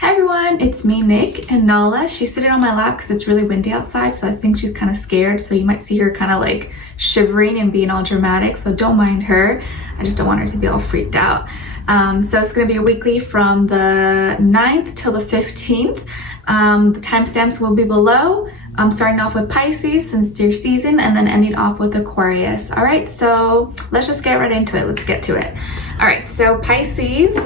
Hi everyone, it's me, Nick, and Nala. She's sitting on my lap because it's really windy outside, so I think she's kind of scared. So you might see her kind of like shivering and being all dramatic, so don't mind her. I just don't want her to be all freaked out. So it's going to be a weekly from the 9th till the 15th. The timestamps will be below. I'm starting off with Pisces since deer season and then ending off with Aquarius. All right, so let's just get right into it. Let's get to it. All right, so Pisces,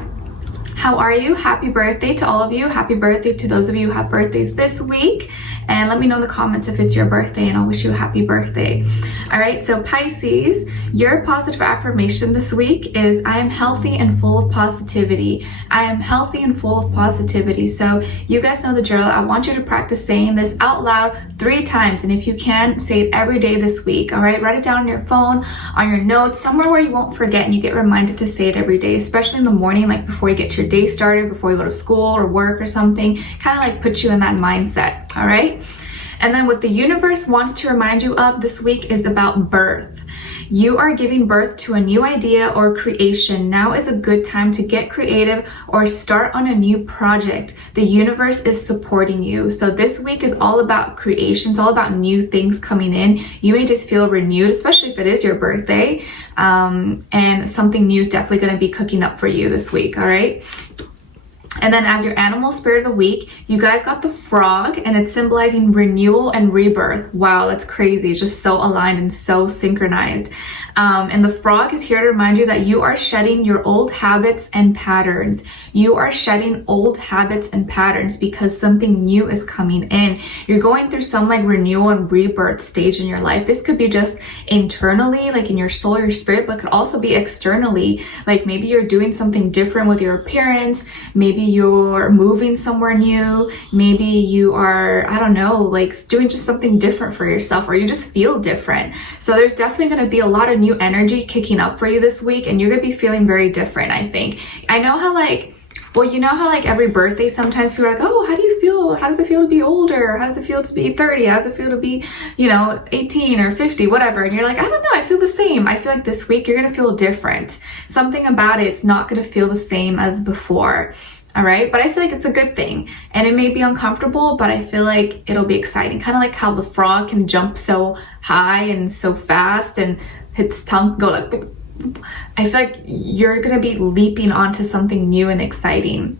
how are you? Happy birthday to all of you. Happy birthday to those of you who have birthdays this week. And let me know in the comments if it's your birthday and I'll wish you a happy birthday. All right, so Pisces, your positive affirmation this week is I am healthy and full of positivity. I am healthy and full of positivity. So you guys know the drill. I want you to practice saying this out loud 3 times. And if you can, say it every day this week. All right, write it down on your phone, on your notes, somewhere where you won't forget and you get reminded to say it every day, especially in the morning, like before you get your day started, before you go to school or work or something, kind of like put you in that mindset. All right. And then what the universe wants to remind you of this week is about birth. You are giving birth to a new idea or creation. Now is a good time to get creative or start on a new project. The universe is supporting you. So this week is all about creation. It's all about new things coming in. You may just feel renewed, especially if it is your birthday. And something new is definitely going to be cooking up for you this week. All right. And then as your animal spirit of the week, you guys got the frog and it's symbolizing renewal and rebirth. Wow, that's crazy. It's just so aligned and so synchronized. And the frog is here to remind you that you are shedding your old habits and patterns. You are shedding old habits and patterns because something new is coming in. You're going through some like renewal and rebirth stage in your life. This could be just internally, like in your soul, your spirit, but could also be externally. Like maybe you're doing something different with your appearance. Maybe you're moving somewhere new. Maybe you are, I don't know, like doing just something different for yourself, or you just feel different. So there's definitely going to be a lot of new energy kicking up for you this week, and you're gonna be feeling very different. I think I know how you know how every birthday sometimes people are like, oh, how do you feel? How does it feel to be older? How does it feel to be 30? How does it feel to be 18 or 50, whatever? And you're like, I don't know, I feel the same. I feel like this week you're gonna feel different. Something about it's not gonna feel the same as before. All right, but I feel like it's a good thing, and it may be uncomfortable, but I feel like it'll be exciting. Kind of like how the frog can jump so high and so fast and its tongue go like boop, boop. I feel like you're gonna be leaping onto something new and exciting,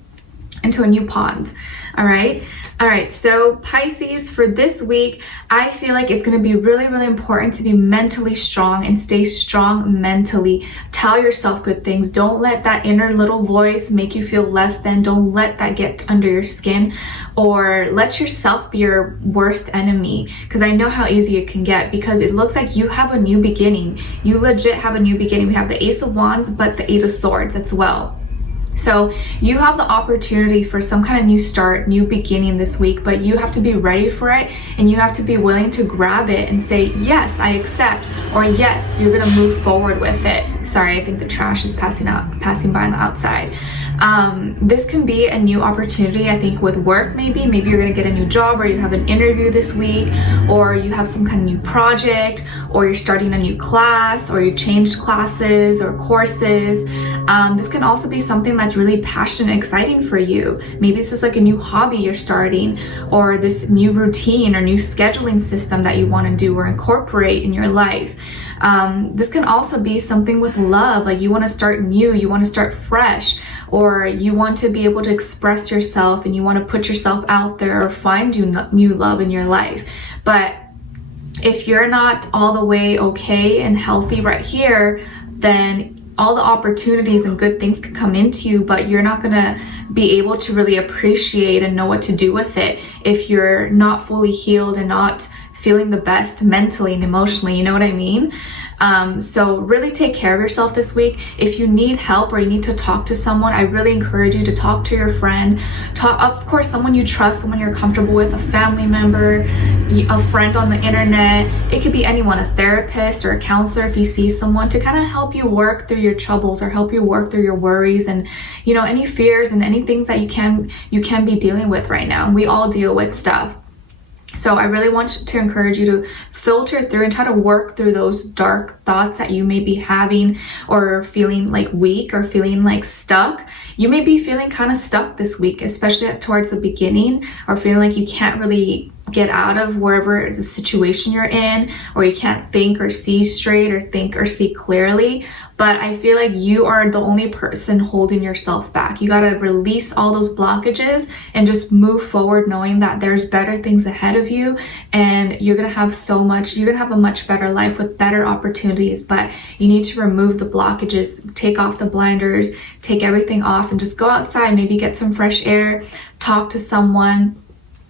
into a new pond. All right, so Pisces, for this week, I feel like it's going to be really, really important to be mentally strong and stay strong mentally. Tell yourself good things. Don't let that inner little voice make you feel less than. Don't let that get under your skin, or let yourself be your worst enemy, because I know how easy it can get, because it looks like you have a new beginning. You legit have a new beginning. We have the Ace of Wands, but the 8 of Swords as well. So you have the opportunity for some kind of new start, new beginning this week, but you have to be ready for it, and you have to be willing to grab it and say, yes, I accept, or yes, you're gonna move forward with it. Sorry, I think the trash is passing by on the outside. This can be a new opportunity, I think, with work. Maybe you're gonna get a new job, or you have an interview this week, or you have some kind of new project, or you're starting a new class, or you changed classes or courses. This can also be something that's really passionate and exciting for you. Maybe this is like a new hobby you're starting, or this new routine or new scheduling system that you want to do or incorporate in your life. This can also be something with love, like you want to start new, you want to start fresh, or you want to be able to express yourself and you want to put yourself out there or find new love in your life. But if you're not all the way okay and healthy right here, then all the opportunities and good things can come into you, but you're not gonna be able to really appreciate and know what to do with it if you're not fully healed and not feeling the best mentally and emotionally, you know what I mean? So really take care of yourself this week. If you need help or you need to talk to someone, I really encourage you to talk to your friend. Of course, someone you trust, someone you're comfortable with, a family member, a friend on the internet. It could be anyone, a therapist or a counselor if you see someone, to kind of help you work through your troubles or help you work through your worries and any fears and any things that you can be dealing with right now. We all deal with stuff. So I really want to encourage you to filter through and try to work through those dark thoughts that you may be having or feeling like weak or feeling like stuck. you may be feeling kind of stuck this week, especially towards the beginning, or feeling like you can't really get out of wherever the situation you're in, or you can't think or see straight or think or see clearly. But I feel like you are the only person holding yourself back. You got to release all those blockages and just move forward, knowing that there's better things ahead of you, and you're gonna have you're gonna have a much better life with better opportunities. But you need to remove the blockages, take off the blinders, take everything off, and just go outside, maybe get some fresh air, talk to someone.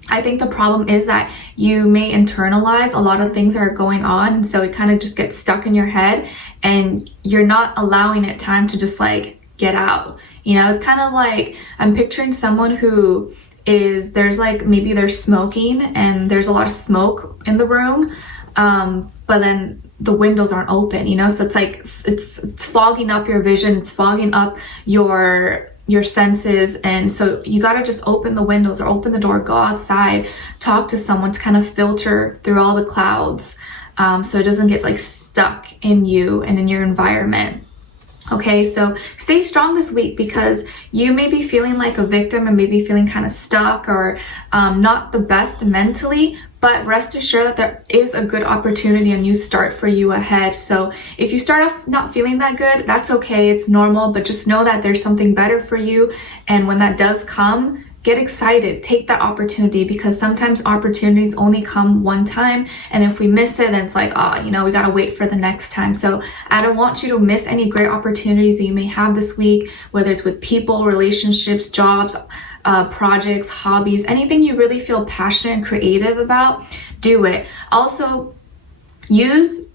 I think the problem is that you may internalize a lot of things that are going on, and so it kind of just gets stuck in your head, and you're not allowing it time to just like get out. You know, it's kind of like, I'm picturing someone who is, maybe they're smoking and there's a lot of smoke in the room, but then the windows aren't open, you know, so it's like it's fogging up your vision, it's fogging up your senses. And so you got to just open the windows or open the door, go outside, talk to someone to kind of filter through all the clouds, so it doesn't get like stuck in you and in your environment. Okay, so stay strong this week, because you may be feeling like a victim and maybe feeling kind of stuck or not the best mentally, but rest assured that there is a good opportunity, a new start for you ahead. So if you start off not feeling that good, that's okay, it's normal, but just know that there's something better for you. And when that does come, get excited, take that opportunity, because sometimes opportunities only come one time, and if we miss it, then it's like, oh, you know, we gotta wait for the next time. So I don't want you to miss any great opportunities that you may have this week, whether it's with people, relationships, jobs, projects, hobbies, anything you really feel passionate and creative about, do it. Also, use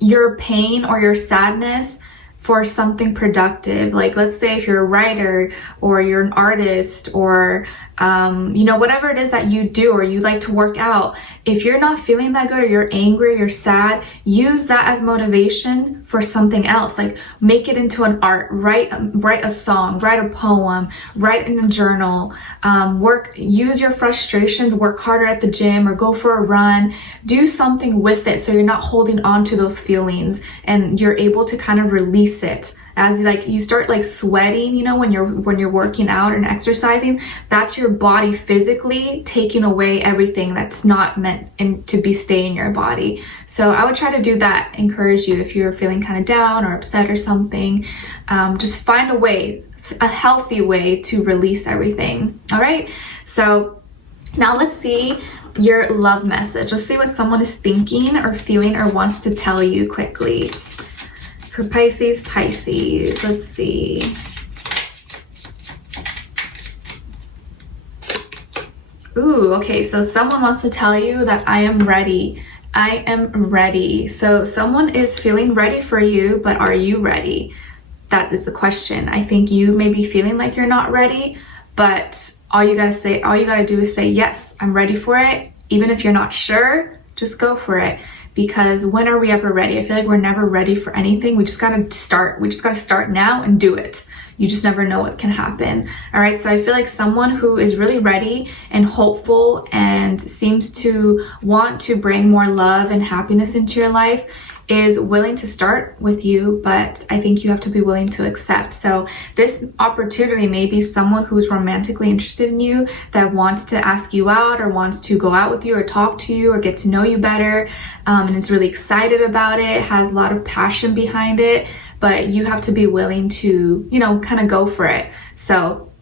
your pain or your sadness for something productive. Like, let's say if you're a writer or you're an artist, or you know, whatever it is that you do, or you like to work out, if you're not feeling that good, or you're angry, you're sad, use that as motivation for something else. Like, make it into an art, write a song, write a poem, write in a journal, use your frustrations, work harder at the gym, or go for a run, do something with it, so you're not holding on to those feelings, and you're able to kind of release it. As like you start like sweating, you know, when you're working out and exercising, that's your body physically taking away everything that's not meant to stay in your body. So I would try to do that, encourage you if you're feeling kind of down or upset or something. Just find a way, a healthy way to release everything. All right, so now let's see your love message. Let's see what someone is thinking or feeling or wants to tell you quickly. For Pisces, let's see. Ooh, okay, so someone wants to tell you that I am ready. I am ready. So someone is feeling ready for you, but are you ready? That is the question. I think you may be feeling like you're not ready, but all you gotta do is say, yes, I'm ready for it. Even if you're not sure, just go for it. Because when are we ever ready? I feel like we're never ready for anything. We just gotta start. We just gotta start now and do it. You just never know what can happen. All right, so I feel like someone who is really ready and hopeful and seems to want to bring more love and happiness into your life is willing to start with you, but I think you have to be willing to accept. So this opportunity may be someone who's romantically interested in you, that wants to ask you out, or wants to go out with you, or talk to you, or get to know you better, and is really excited about it, has a lot of passion behind it, but you have to be willing to, you know, kind of go for it. So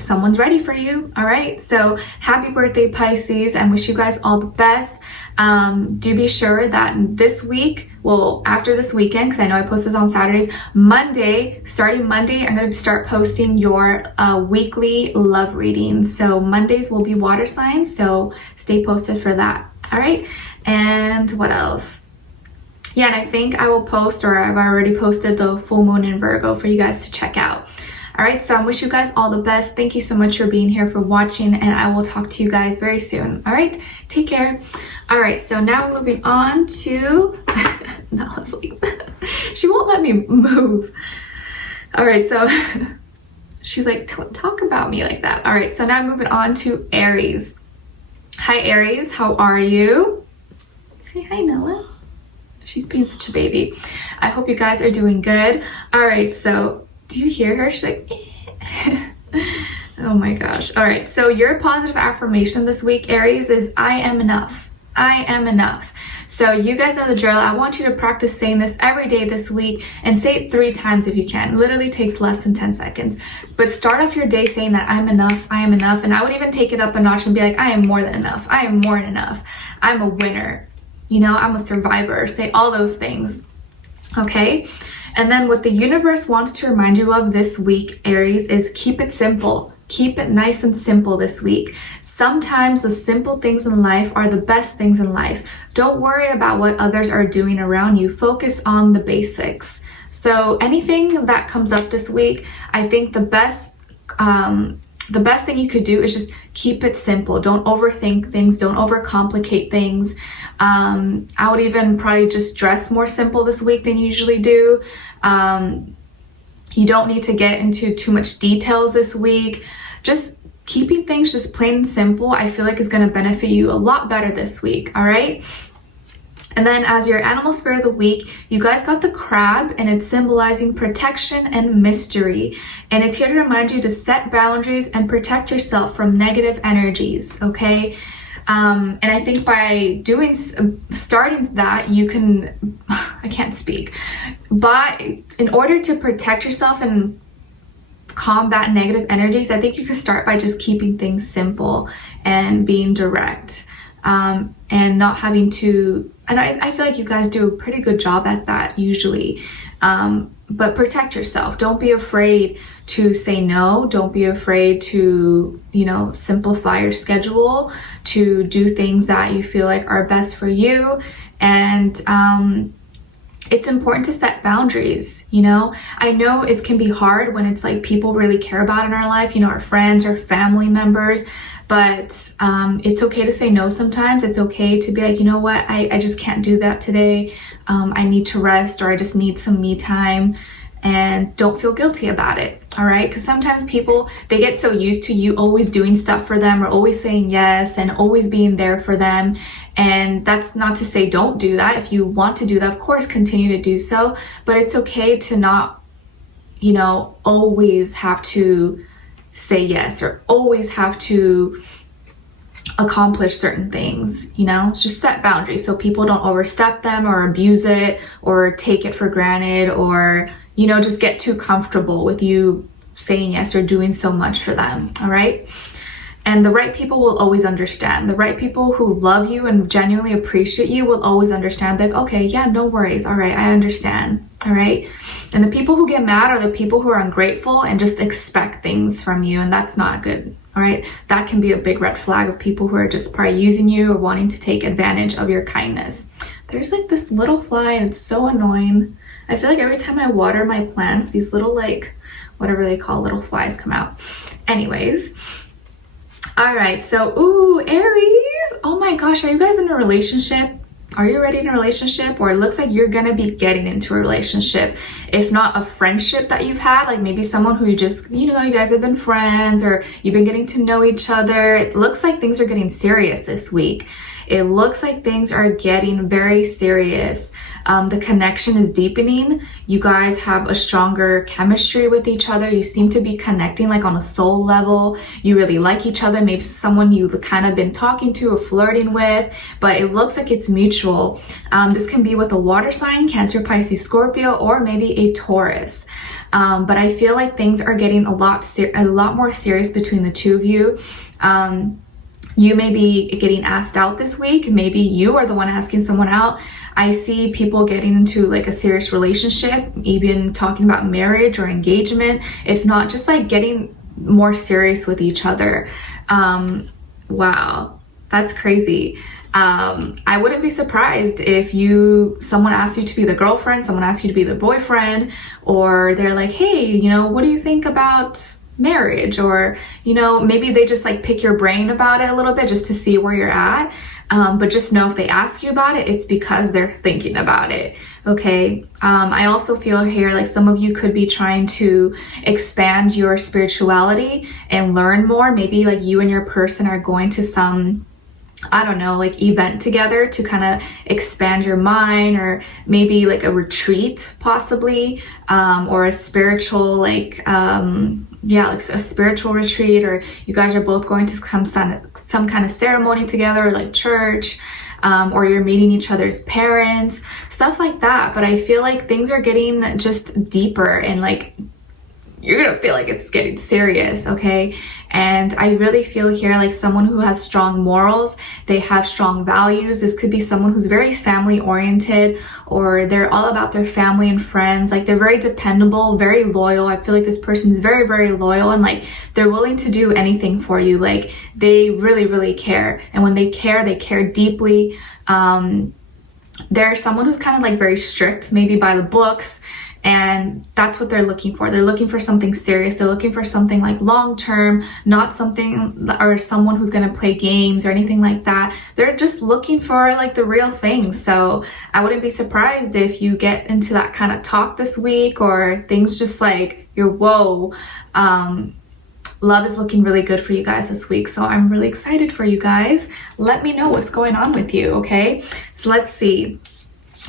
someone's ready for you. All right, so happy birthday, Pisces, and wish you guys all the best. Do be sure that this week, well, after this weekend, because I know I post this on Saturdays, starting Monday, I'm going to start posting your weekly love readings. So Mondays will be water signs, so stay posted for that. All right, and what else? Yeah, and I think I will post, or I've already posted, the full moon in Virgo for you guys to check out. All right, so I wish you guys all the best. Thank you so much for being here, for watching, and I will talk to you guys very soon. All right, take care. All right, so now we're moving on to, Nala's like, she won't let me move. All right, so she's like, don't talk about me like that. All right, so now I'm moving on to Aries. Hi, Aries, how are you? Say hi, Nala. She's being such a baby. I hope you guys are doing good. All right, so do you hear her? She's like, Oh my gosh. All right, so your positive affirmation this week, Aries, is I am enough. I am enough. So you guys know the drill. I want you to practice saying this every day this week and say it 3 times if you can. It literally takes less than 10 seconds. But start off your day saying that I'm enough, I am enough. And I would even take it up a notch and be like, I am more than enough. I am more than enough. I'm a winner. You know, I'm a survivor. Say all those things. Okay? And then what the universe wants to remind you of this week, Aries, is keep it simple. Keep it nice and simple this week. Sometimes the simple things in life are the best things in life. Don't worry about what others are doing around you. Focus on the basics. So anything that comes up this week, I think the best thing you could do is just keep it simple. Don't overthink things. Don't overcomplicate things. I would even probably just dress more simple this week than you usually do. You don't need to get into too much details this week. Just keeping things just plain and simple, I feel like is going to benefit you a lot better this week, all right? And then as your animal spirit of the week, you guys got the crab, and it's symbolizing protection and mystery. And it's here to remind you to set boundaries and protect yourself from negative energies, okay? And I think by starting that, you can, I can't speak, but in order to protect yourself and combat negative energies, I think you can start by just keeping things simple and being direct, and not having to, and I feel like you guys do a pretty good job at that usually, but protect yourself. Don't be afraid to say no. Don't be afraid to, you know, simplify your schedule, to do things that you feel like are best for you. And it's important to set boundaries, you know? I know it can be hard when it's like people really care about in our life, you know, our friends or family members, but it's okay to say no sometimes. It's okay to be like, you know what, I just can't do that today. I need to rest, or I just need some me time. And don't feel guilty about it, all right? Because sometimes people, they get so used to you always doing stuff for them, or always saying yes and always being there for them. And that's not to say don't do that. If you want to do that, of course, continue to do so. But it's okay to not, you know, always have to say yes, or always have to accomplish certain things, you know? Just set boundaries so people don't overstep them or abuse it or take it for granted, or, you know, just get too comfortable with you saying yes or doing so much for them, all right? And the right people will always understand. The right people who love you and genuinely appreciate you will always understand, like, okay, yeah, no worries, all right, I understand, all right? And the people who get mad are the people who are ungrateful and just expect things from you, and that's not good, all right? That can be a big red flag of people who are just probably using you or wanting to take advantage of your kindness. There's like this little fly, and it's so annoying. I feel like every time I water my plants, these little, like, whatever they call little flies come out. Anyways, all right, so, ooh, Aries, oh my gosh, are you guys in a relationship? Are you ready in a relationship? Or it looks like you're gonna be getting into a relationship. If not a friendship that you've had, like maybe someone who you just, you know, you guys have been friends, or you've been getting to know each other. It looks like things are getting serious this week. It looks like things are getting very serious. The connection is deepening. You guys have a stronger chemistry with each other. You seem to be connecting like on a soul level. You really like each other. Maybe someone you've kind of been talking to or flirting with, but it looks like it's mutual. This can be with a water sign, Cancer, Pisces, Scorpio, or maybe a Taurus. But I feel like things are getting a lot more serious between the two of you. You may be getting asked out this week. Maybe you are the one asking someone out. I see people getting into like a serious relationship, even talking about marriage or engagement, if not just like getting more serious with each other. Wow, that's crazy. I wouldn't be surprised if someone asked you to be the girlfriend, someone asked you to be the boyfriend, or they're like, hey, you know, what do you think about marriage? Or, you know, maybe they just like pick your brain about it a little bit just to see where you're at. But just know if they ask you about it, it's because they're thinking about it, okay? I also feel here like some of you could be trying to expand your spirituality and learn more. Maybe like you and your person are going to some I don't know, like event together to kind of expand your mind, or maybe like a retreat possibly, or a spiritual like like a spiritual retreat, or you guys are both going to some kind of ceremony together, like church, or you're meeting each other's parents, stuff like that. But I feel like things are getting just deeper, and like you're gonna feel like it's getting serious, okay? And I really feel here like someone who has strong morals, they have strong values. This could be someone who's very family oriented, or they're all about their family and friends. Like they're very dependable, very loyal. I feel like this person is very, very loyal, and like they're willing to do anything for you. Like they really, really care. And when they care deeply. They're someone who's kind of like very strict, maybe by the books. And that's what they're looking for. They're looking for something serious. They're looking for something like long-term, not something or someone who's going to play games or anything like that. They're just looking for like the real thing. So I wouldn't be surprised if you get into that kind of talk this week, or things just like you're whoa. Love is looking really good for you guys this week. So I'm really excited for you guys. Let me know what's going on with you, okay? So let's see.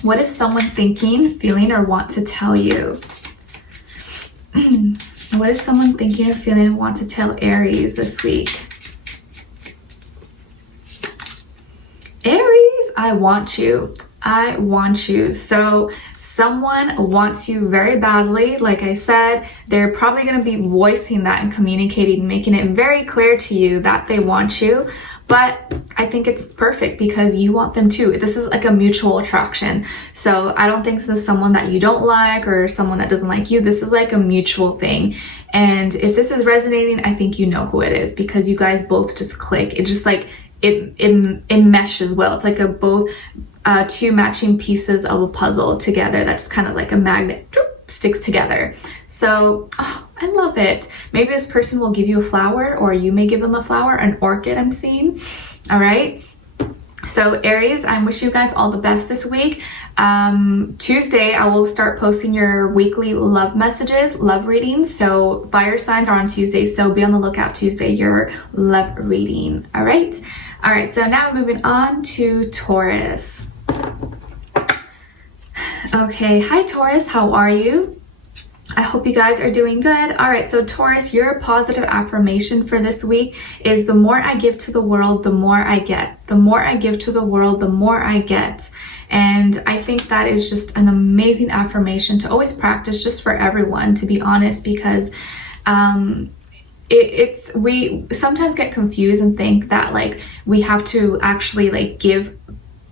What is someone thinking, feeling, or want to tell you? What is someone thinking or feeling and want to tell Aries this week? Aries, I want you. I want you. So someone wants you very badly. Like I said, they're probably going to be voicing that and communicating, making it very clear to you that they want you. But I think it's perfect because you want them too. This is like a mutual attraction. So I don't think this is someone that you don't like or someone that doesn't like you. This is like a mutual thing. And if this is resonating, I think you know who it is, because you guys both just click. It just like, it meshes well. It's like a both two matching pieces of a puzzle together. That's kind of like a magnet sticks together. So I love it. Maybe this person will give you a flower, or you may give them a flower, an orchid I'm seeing. All right. So Aries, I'm wishing you guys all the best this week. Tuesday, I will start posting your weekly love messages, love readings. So fire signs are on Tuesday. So be on the lookout Tuesday, your love reading. All right. All right. So now moving on to Taurus. Okay. Hi, Taurus. How are you? I hope you guys are doing good. All right, so Taurus, your positive affirmation for this week is the more I give to the world, the more I get. The more I give to the world, the more I get. And I think that is just an amazing affirmation to always practice, just for everyone, to be honest, because we sometimes get confused and think that like we have to actually like give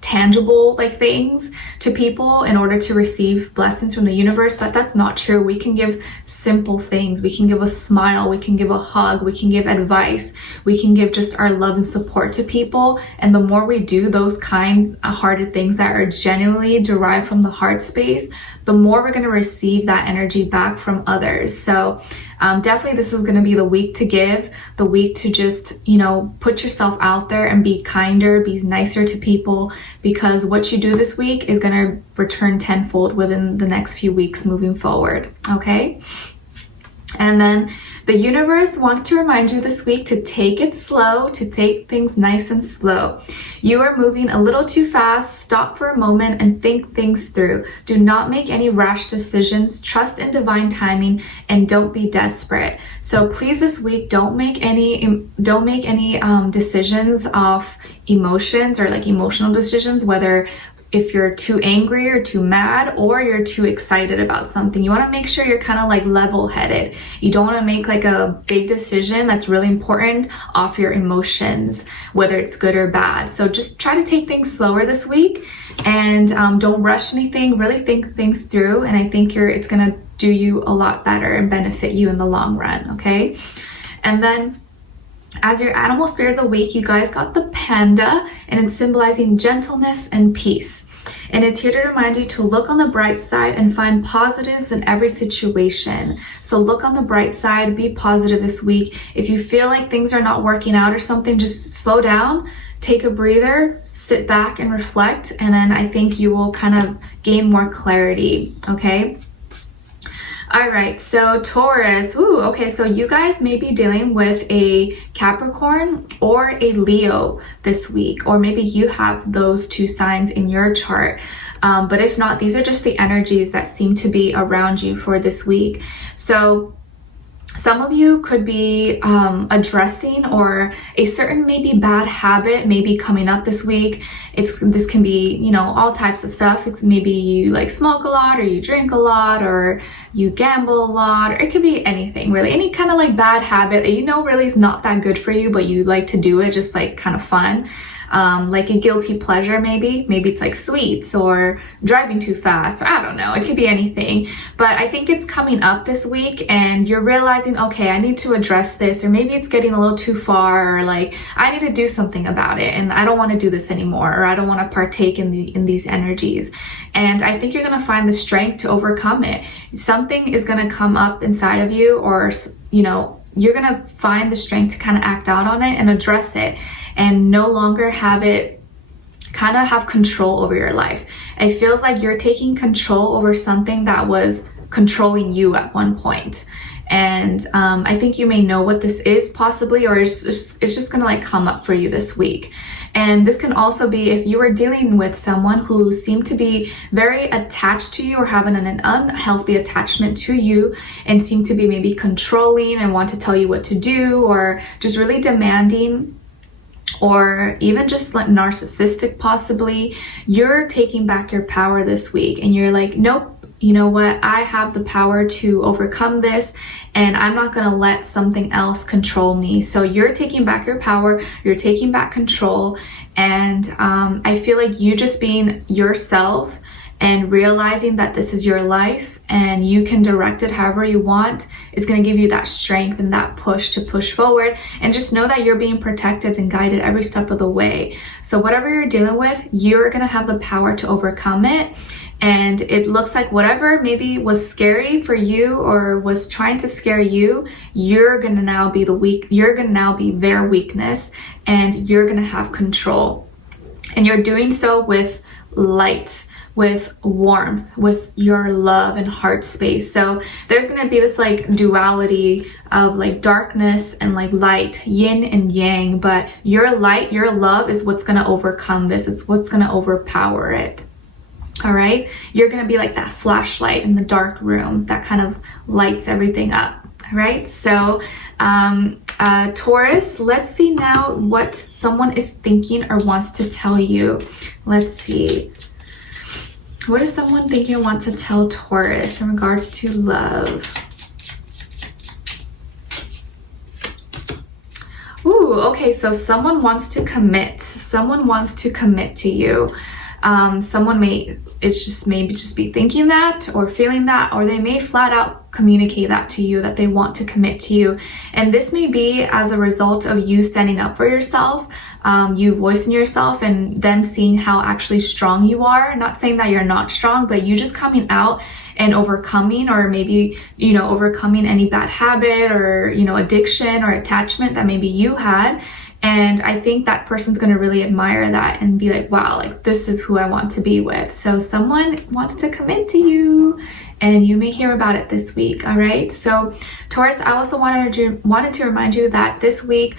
tangible like things to people in order to receive blessings from the universe, but that's not true. We can give simple things. We can give a smile, we can give a hug, we can give advice, we can give just our love and support to people. And the more we do those kind-hearted things that are genuinely derived from the heart space, the more we're going to receive that energy back from others. So definitely this is going to be the week to give, the week to just, you know, put yourself out there and be kinder, be nicer to people, because what you do this week is going to return tenfold within the next few weeks moving forward. Okay. And then the universe wants to remind you this week to take it slow, to take things nice and slow. You are moving a little too fast. Stop for a moment and think things through. Do not make any rash decisions. Trust in divine timing and don't be desperate. So please this week, don't make any decisions off emotions or like emotional decisions, whether if you're too angry or too mad or you're too excited about something. You want to make sure you're kind of like level-headed. You don't want to make like a big decision that's really important off your emotions, whether it's good or bad. So just try to take things slower this week, and don't rush anything. Really think things through, and I think it's gonna do you a lot better and benefit you in the long run. Okay. And then as your animal spirit of the week, you guys got the panda, and it's symbolizing gentleness and peace. And it's here to remind you to look on the bright side and find positives in every situation. So look on the bright side, be positive this week. If you feel like things are not working out or something, just slow down, take a breather, sit back and reflect, and then I think you will kind of gain more clarity. Okay. All right, so Taurus. Ooh, okay, so you guys may be dealing with a Capricorn or a Leo this week, or maybe you have those two signs in your chart. But if not, these are just the energies that seem to be around you for this week. So some of you could be addressing or a certain maybe bad habit maybe coming up this week. This can be, you know, all types of stuff. It's maybe you like smoke a lot, or you drink a lot, or you gamble a lot, or it could be anything really. Any kind of like bad habit that you know really is not that good for you, but you like to do it just like kind of fun. Like a guilty pleasure maybe it's like sweets or driving too fast, or I don't know, it could be anything. But I think it's coming up this week and you're realizing, okay, I need to address this, or maybe it's getting a little too far, or like I need to do something about it and I don't want to do this anymore, or I don't want to partake in these energies. And I think you're going to find the strength to overcome it. Something is going to come up inside of you, or you know, you're going to find the strength to kind of act out on it and address it, and no longer have it kind of have control over your life. It feels like you're taking control over something that was controlling you at one point. And I think you may know what this is possibly, or it's just gonna like come up for you this week. And this can also be if you are dealing with someone who seemed to be very attached to you, or having an unhealthy attachment to you, and seem to be maybe controlling and want to tell you what to do, or just really demanding, or even just like narcissistic possibly. You're taking back your power this week and you're like, nope, you know what, I have the power to overcome this, and I'm not going to let something else control me. So you're taking back your power, you're taking back control. And I feel like you just being yourself and realizing that this is your life and you can direct it however you want is going to give you that strength and that push to push forward. And just know that you're being protected and guided every step of the way. So whatever you're dealing with, you're going to have the power to overcome it. And it looks like whatever maybe was scary for you or was trying to scare you, you're going to now be you're going to now be their weakness, and you're going to have control. And you're doing so with light, with warmth, with your love and heart space. So there's going to be this like duality of like darkness and like light, yin and yang, but your light, your love is what's going to overcome this. It's what's going to overpower it. All right, you're going to be like that flashlight in the dark room that kind of lights everything up. All right, so Taurus, let's see now what someone is thinking or wants to tell you. Let's see. What is someone thinking or want to tell Taurus in regards to love? Ooh, okay, so someone wants to commit. Someone wants to commit to you. Someone maybe just be thinking that or feeling that, or they may flat out communicate that to you, that they want to commit to you. And this may be as a result of you standing up for yourself, you voicing yourself, and them seeing how actually strong you are. Not saying that you're not strong, but you just coming out and overcoming, or maybe, you know, overcoming any bad habit or, you know, addiction or attachment that maybe you had. And I think that person's going to really admire that and be like, wow, like this is who I want to be with. So someone wants to commit to you, and you may hear about it this week. All right. So Taurus, I also wanted to remind you that this week,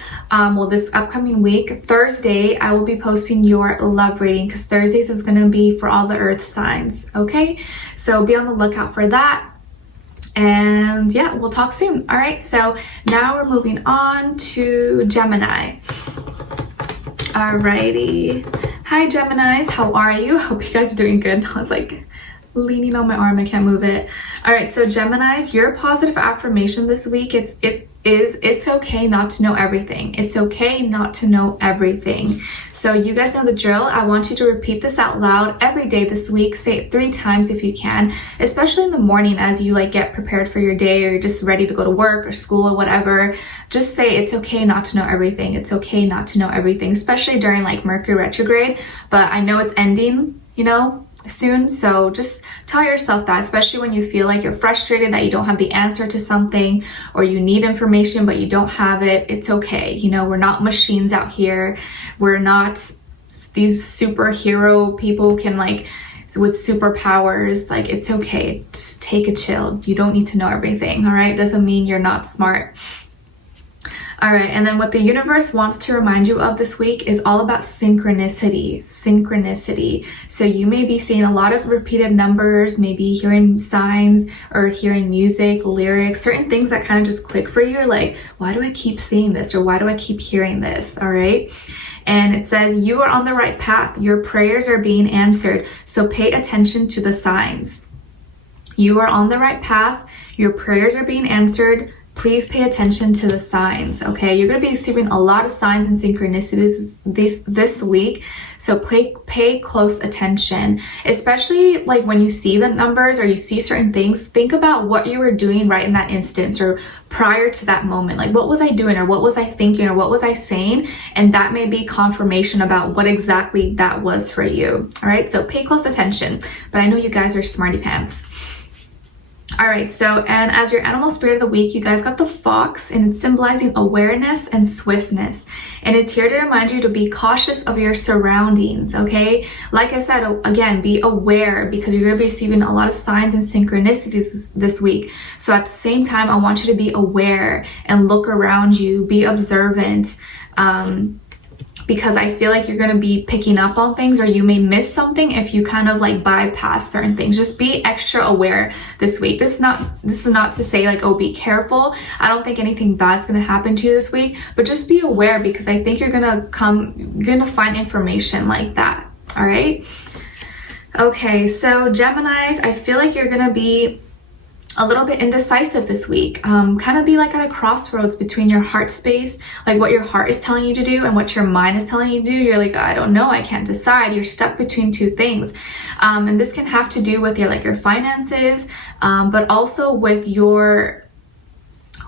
this upcoming week, Thursday, I will be posting your love reading, because Thursdays is going to be for all the earth signs. Okay. So be on the lookout for that. And yeah, we'll talk soon. All right, so now we're moving on to Gemini. Alrighty. Hi, Geminis. How are you? Hope you guys are doing good. I was like leaning on my arm. I can't move it. All right, so Geminis, your positive affirmation this week, it's okay not to know everything. It's okay not to know everything. So you guys know the drill. I want you to repeat this out loud every day this week. Say it 3 times if you can, especially in the morning as you like get prepared for your day, or you're just ready to go to work or school or whatever. Just say it's okay not to know everything. It's okay not to know everything, especially during like Mercury retrograde. But I know it's ending, you know, soon. So just tell yourself that, especially when you feel like you're frustrated that you don't have the answer to something, or you need information but you don't have it. It's okay. You know, we're not machines out here. We're not these superhero people who can like with superpowers. Like, it's okay, just take a chill. You don't need to know everything, all right? Doesn't mean you're not smart. All right, and then what the universe wants to remind you of this week is all about synchronicity. Synchronicity. So you may be seeing a lot of repeated numbers, maybe hearing signs or hearing music, lyrics, certain things that kind of just click for you. Like, why do I keep seeing this? Or why do I keep hearing this? All right. And it says you are on the right path. Your prayers are being answered. So pay attention to the signs. You are on the right path. Your prayers are being answered. Please pay attention to the signs, okay? You're going to be receiving a lot of signs and synchronicities this week, so pay close attention, especially like when you see the numbers or you see certain things. Think about what you were doing right in that instance or prior to that moment. Like, what was I doing, or what was I thinking, or what was I saying? And that may be confirmation about what exactly that was for you, all right? So pay close attention, but I know you guys are smarty pants. All right, so, and as your animal spirit of the week, you guys got the fox, and it's symbolizing awareness and swiftness. And it's here to remind you to be cautious of your surroundings, okay? Like I said, again, be aware, because you're going to be receiving a lot of signs and synchronicities this week. So at the same time, I want you to be aware and look around you, be observant, because I feel like you're going to be picking up on things, or you may miss something if you kind of like bypass certain things. Just be extra aware this week. This is not to say like, oh, be careful. I don't think anything bad's going to happen to you this week, but just be aware, because I think you're going to find information like that. All right. Okay. So Geminis, I feel like you're going to be a little bit indecisive this week. Kind of be like at a crossroads between your heart space, like what your heart is telling you to do and what your mind is telling you to do. You're like, I don't know, I can't decide. You're stuck between two things. And this can have to do with your finances, but also with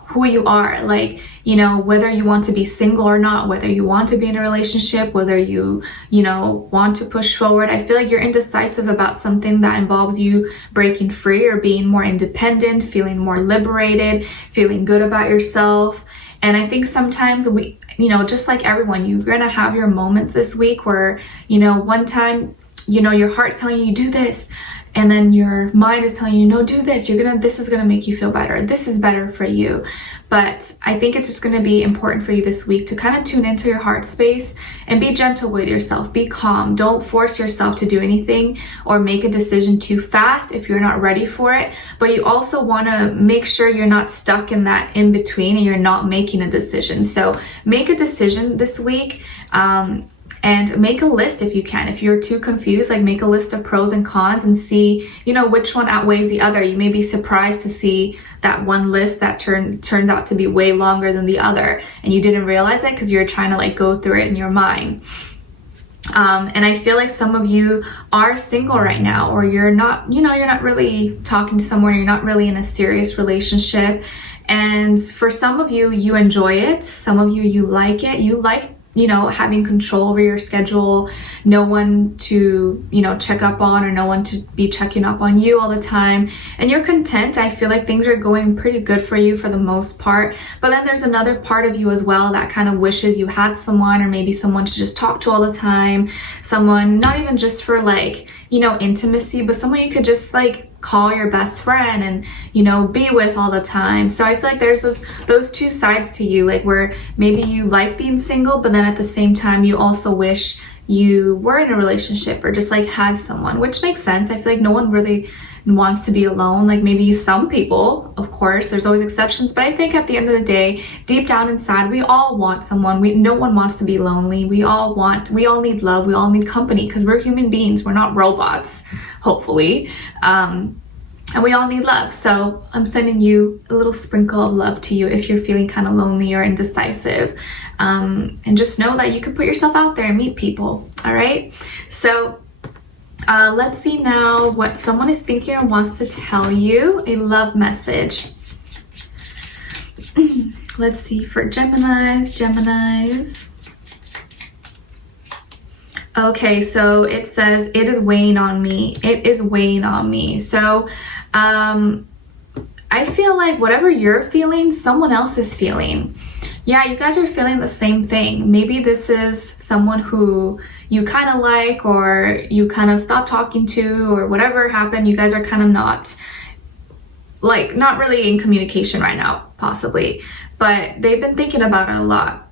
who you are, like, you know, whether you want to be single or not, whether you want to be in a relationship, whether you want to push forward. I feel like you're indecisive about something that involves you breaking free or being more independent, feeling more liberated, feeling good about yourself. And I think sometimes we, just like everyone, you're gonna have your moments this week where, one time, your heart's telling you do this, and then your mind is telling you, no, do this. This is gonna make you feel better. This is better for you. But I think it's just gonna be important for you this week to kind of tune into your heart space and be gentle with yourself. Be calm. Don't force yourself to do anything or make a decision too fast if you're not ready for it. But you also wanna make sure you're not stuck in that in between and you're not making a decision. So make a decision this week. And make a list if you can. If you're too confused, like make a list of pros and cons and see, which one outweighs the other. You may be surprised to see that one list that turns out to be way longer than the other, and you didn't realize it because you're trying to go through it in your mind. And I feel like some of you are single right now, or you're not really talking to someone, you're not really in a serious relationship. And for some of you, you enjoy it. Some of you like it. You like having control over your schedule, no one to, check up on, or no one to be checking up on you all the time. And you're content. I feel like things are going pretty good for you for the most part. But then there's another part of you as well that kind of wishes you had someone, or maybe someone to just talk to all the time. Someone, not even just for intimacy, but someone you could just call your best friend and be with all the time. So I feel like there's those two sides to you, where maybe you like being single, but then at the same time you also wish you were in a relationship or just had someone, which makes sense. I feel like no one really wants to be alone. Maybe some people, of course, there's always exceptions, but I think at the end of the day, deep down inside, we all want someone. No one wants to be lonely. We all need love. We all need company, because we're human beings. We're not robots, hopefully. And we all need love. So I'm sending you a little sprinkle of love to you if you're feeling kind of lonely or indecisive. And just know that you can put yourself out there and meet people. All right. So let's see now what someone is thinking or wants to tell you. A love message. Let's see for Geminis. Okay, so it says, it is weighing on me. It is weighing on me. So I feel like whatever you're feeling, someone else is feeling. yeah, you guys are feeling the same thing. Maybe this is someone who you kind of like, or you kind of stopped talking to, or whatever happened. You guys are kind of not really in communication right now, possibly, but they've been thinking about it a lot,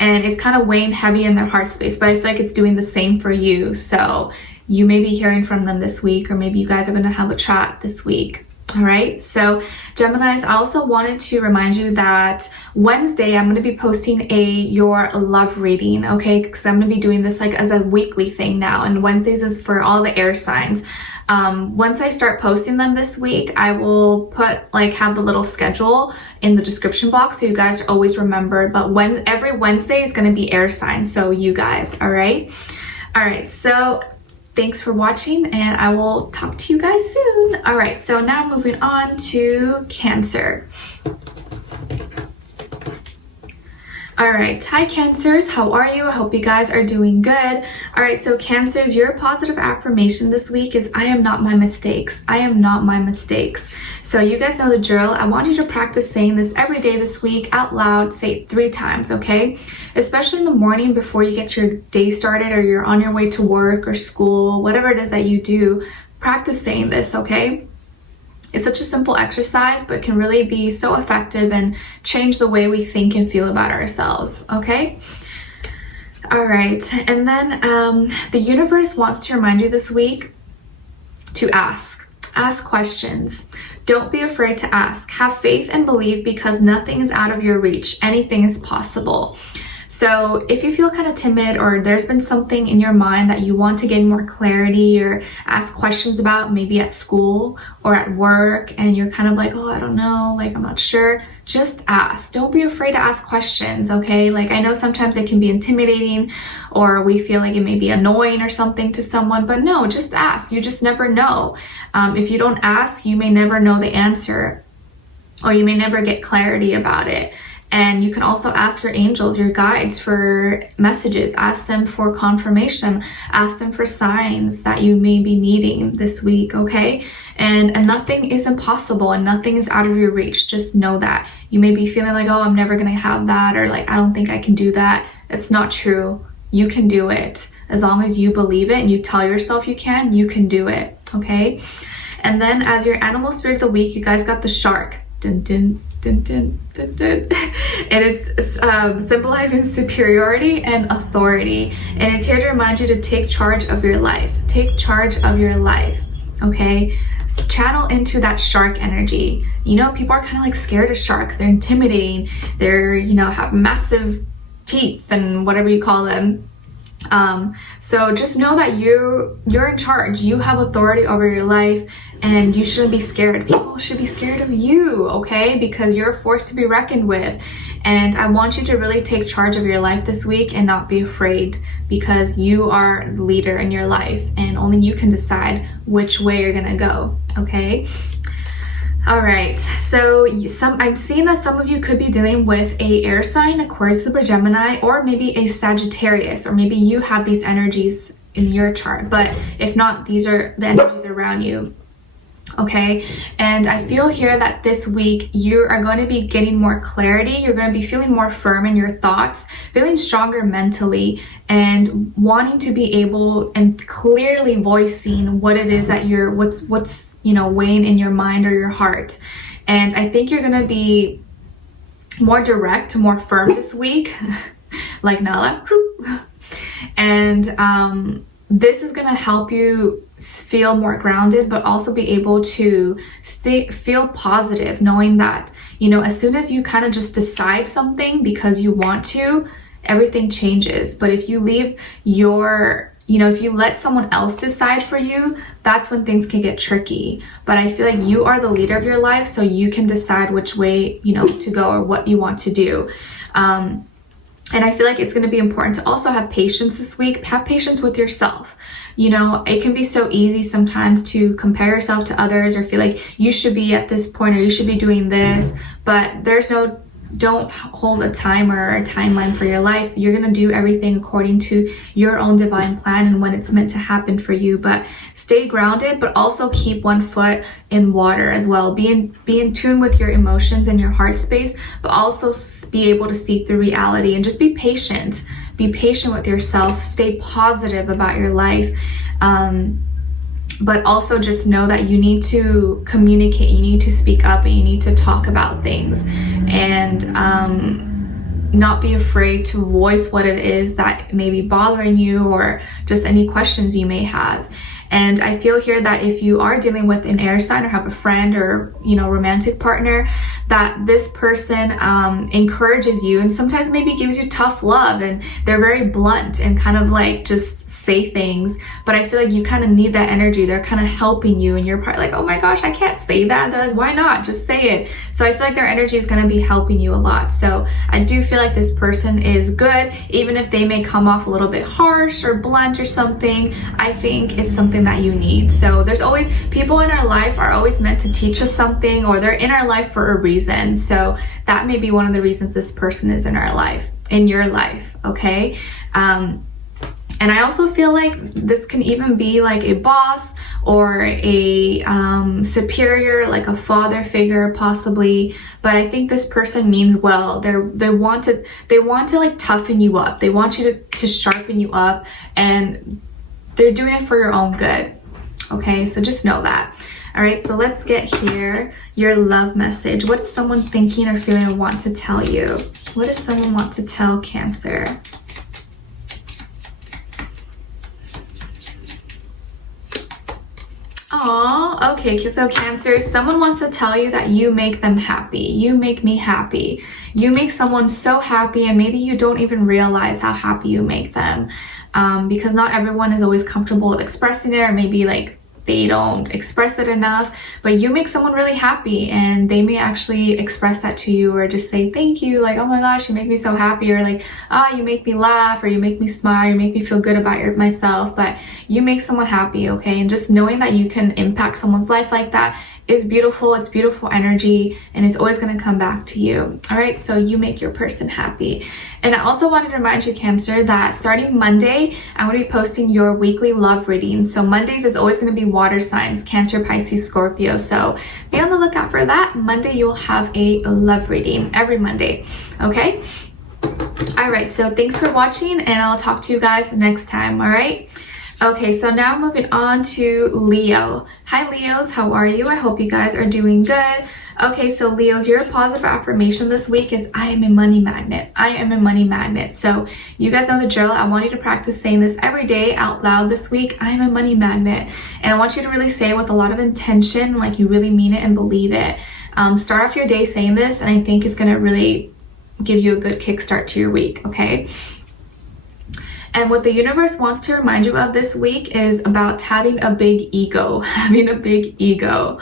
and it's kind of weighing heavy in their heart space. But I feel like it's doing the same for you. So you may be hearing from them this week, or maybe you guys are going to have a chat this week. All right, so Geminis, I also wanted to remind you that Wednesday I'm going to be posting your love reading, okay? Because I'm going to be doing this like as a weekly thing now, and Wednesdays is for all the air signs. Once I start posting them this week, I will have the little schedule in the description box so you guys are always remembered. But every Wednesday is going to be air signs, so you guys, all right? All right, so thanks for watching, and I will talk to you guys soon. All right, so now moving on to Cancer. All right, hi Cancers, how are you? I hope you guys are doing good. All right, so Cancers, your positive affirmation this week is I am not my mistakes. I am not my mistakes. So you guys know the drill. I want you to practice saying this every day this week out loud. Say it 3 times, okay? Especially in the morning before you get your day started, or you're on your way to work or school, whatever it is that you do, practice saying this, okay? It's such a simple exercise, but can really be so effective and change the way we think and feel about ourselves, okay? All right, and then the universe wants to remind you this week to ask. Ask questions. Don't be afraid to ask. Have faith and believe, because nothing is out of your reach. Anything is possible. So if you feel kind of timid, or there's been something in your mind that you want to gain more clarity or ask questions about, maybe at school or at work, and you're kind of like, oh, I don't know, like I'm not sure, just ask. Don't be afraid to ask questions, okay? Like, I know sometimes it can be intimidating, or we feel like it may be annoying or something to someone, but no, just ask. You just never know. If you don't ask, you may never know the answer, or you may never get clarity about it. And you can also ask your angels, your guides, for messages. Ask them for confirmation. Ask them for signs that you may be needing this week, okay? And nothing is impossible, and nothing is out of your reach. Just know that. You may be feeling like, oh, I'm never gonna have that, or like, I don't think I can do that. It's not true. You can do it. As long as you believe it and you tell yourself you can do it, okay? And then as your animal spirit of the week, you guys got the shark. Dun, dun, dun, dun, dun, dun. And it's symbolizing superiority and authority, and it's here to remind you to take charge of your life. Take charge of your life, okay? Channel into that shark energy. You know, people are kind of like scared of sharks. They're intimidating. They're, you know, have massive teeth and whatever you call them. So just know that you're in charge. You have authority over your life, and you shouldn't be scared. People should be scared of you, okay? Because you're a force to be reckoned with. And I want you to really take charge of your life this week and not be afraid, because you are the leader in your life, and only you can decide which way you're gonna go, okay? All right, so I'm seeing that some of you could be dealing with a air sign, Aquarius, Libra, Gemini, or maybe a Sagittarius, or maybe you have these energies in your chart, but if not, these are the energies around you. Okay, and I feel here that this week you are going to be getting more clarity. You're going to be feeling more firm in your thoughts, feeling stronger mentally, and wanting to be able and clearly voicing what it is that what's you know, weighing in your mind or your heart. And I think you're going to be more direct, more firm this week, like Nala. And this is going to help you feel more grounded, but also be able to feel positive, knowing that, you know, as soon as you kind of just decide something because you want to, everything changes. But if you leave if you let someone else decide for you, that's when things can get tricky. But I feel like you are the leader of your life, so you can decide which way, you know, to go or what you want to do. And I feel like it's going to be important to also have patience this week. Have patience with yourself. You know, it can be so easy sometimes to compare yourself to others, or feel like you should be at this point, or you should be doing this, but there's no don't hold a timer or a timeline for your life. You're going to do everything according to your own divine plan and when it's meant to happen for you. But stay grounded, but also keep one foot in water as well. Be in tune with your emotions and your heart space, but also be able to see through reality, and just be patient. Be patient with yourself. Stay positive about your life. But also just know that you need to communicate, you need to speak up, and you need to talk about things, and not be afraid to voice what it is that may be bothering you, or just any questions you may have. And I feel here that if you are dealing with an air sign, or have a friend or, you know, romantic partner, that this person encourages you, and sometimes maybe gives you tough love, and they're very blunt and kind of like just say things, but I feel like you kind of need that energy. They're kind of helping you, and you're probably like, oh my gosh, I can't say that. They're like, why not? Just say it. So I feel like their energy is going to be helping you a lot. So I do feel like this person is good, even if they may come off a little bit harsh or blunt or something. I think it's something that you need. So there's always people in our life are always meant to teach us something, or they're in our life for a reason. So that may be one of the reasons this person is in our life, in your life. Okay. And I also feel like this can even be like a boss, or a superior, like a father figure possibly. But I think this person means well. They want to like toughen you up. They want you to sharpen you up, and they're doing it for your own good. Okay, so just know that. All right, so let's get here your love message. What is someone thinking or feeling or want to tell you? What does someone want to tell Cancer? Aw, okay, so Cancer, someone wants to tell you that you make them happy. You make me happy. You make someone so happy, and maybe you don't even realize how happy you make them, because not everyone is always comfortable expressing it, or maybe like they don't express it enough. But you make someone really happy, and they may actually express that to you, or just say thank you, like, oh my gosh, you make me so happy, or like, oh, you make me laugh, or you make me smile, you make me feel good about myself. But you make someone happy, okay? And just knowing that you can impact someone's life like that is beautiful. It's beautiful energy, and it's always going to come back to you. All right, so you make your person happy. And I also wanted to remind you, Cancer, that starting Monday, I'm going to be posting your weekly love reading. So Mondays is always going to be water signs, Cancer, Pisces, Scorpio. So be on the lookout for that. Monday, you will have a love reading every Monday. Okay? All right, so thanks for watching, and I'll talk to you guys next time. All right? Okay, so now moving on to Leo. Hi, Leos. How are you? I hope you guys are doing good. Okay, so Leos, your positive affirmation this week is I am a money magnet. I am a money magnet. So you guys know the drill. I want you to practice saying this every day out loud this week. I am a money magnet. And I want you to really say it with a lot of intention, like you really mean it and believe it. Start off your day saying this, and I think it's going to really give you a good kickstart to your week, okay? And what the universe wants to remind you of this week is about having a big ego, having a big ego.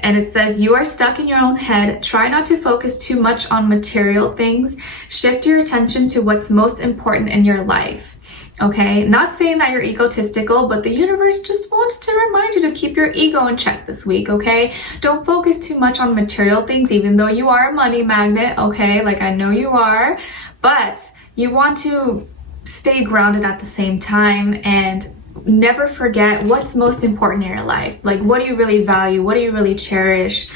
And it says, you are stuck in your own head. Try not to focus too much on material things. Shift your attention to what's most important in your life. Okay, not saying that you're egotistical, but the universe just wants to remind you to keep your ego in check this week, okay? Don't focus too much on material things, even though you are a money magnet, okay? Like, I know you are, but you want to stay grounded at the same time, and never forget what's most important in your life. Like, what do you really value? What do you really cherish?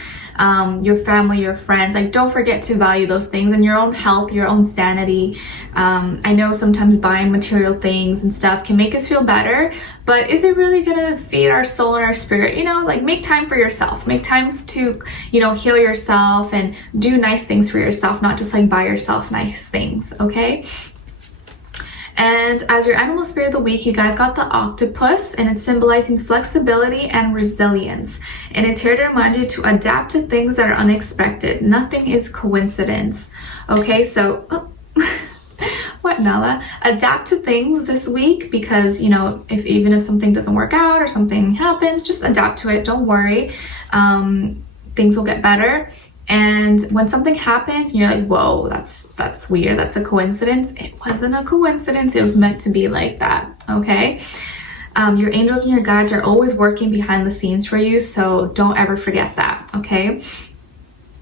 Your family, your friends. Like, don't forget to value those things, and your own health, your own sanity. I know sometimes buying material things and stuff can make us feel better, but is it really gonna feed our soul and our spirit? You know, like, make time for yourself. Make time to, you know, heal yourself and do nice things for yourself, not just like buy yourself nice things, okay? And as your animal spirit of the week, you guys got the octopus, and it's symbolizing flexibility and resilience. And it's here to remind you to adapt to things that are unexpected. Nothing is coincidence. Okay, so, what, Nala? Adapt to things this week, because, you know, even if something doesn't work out or something happens, just adapt to it. Don't worry. Things will get better. And when something happens and you're like, whoa, that's weird, that's a coincidence, it wasn't a coincidence, it was meant to be like that, okay? Your angels and your guides are always working behind the scenes for you, so don't ever forget that, okay?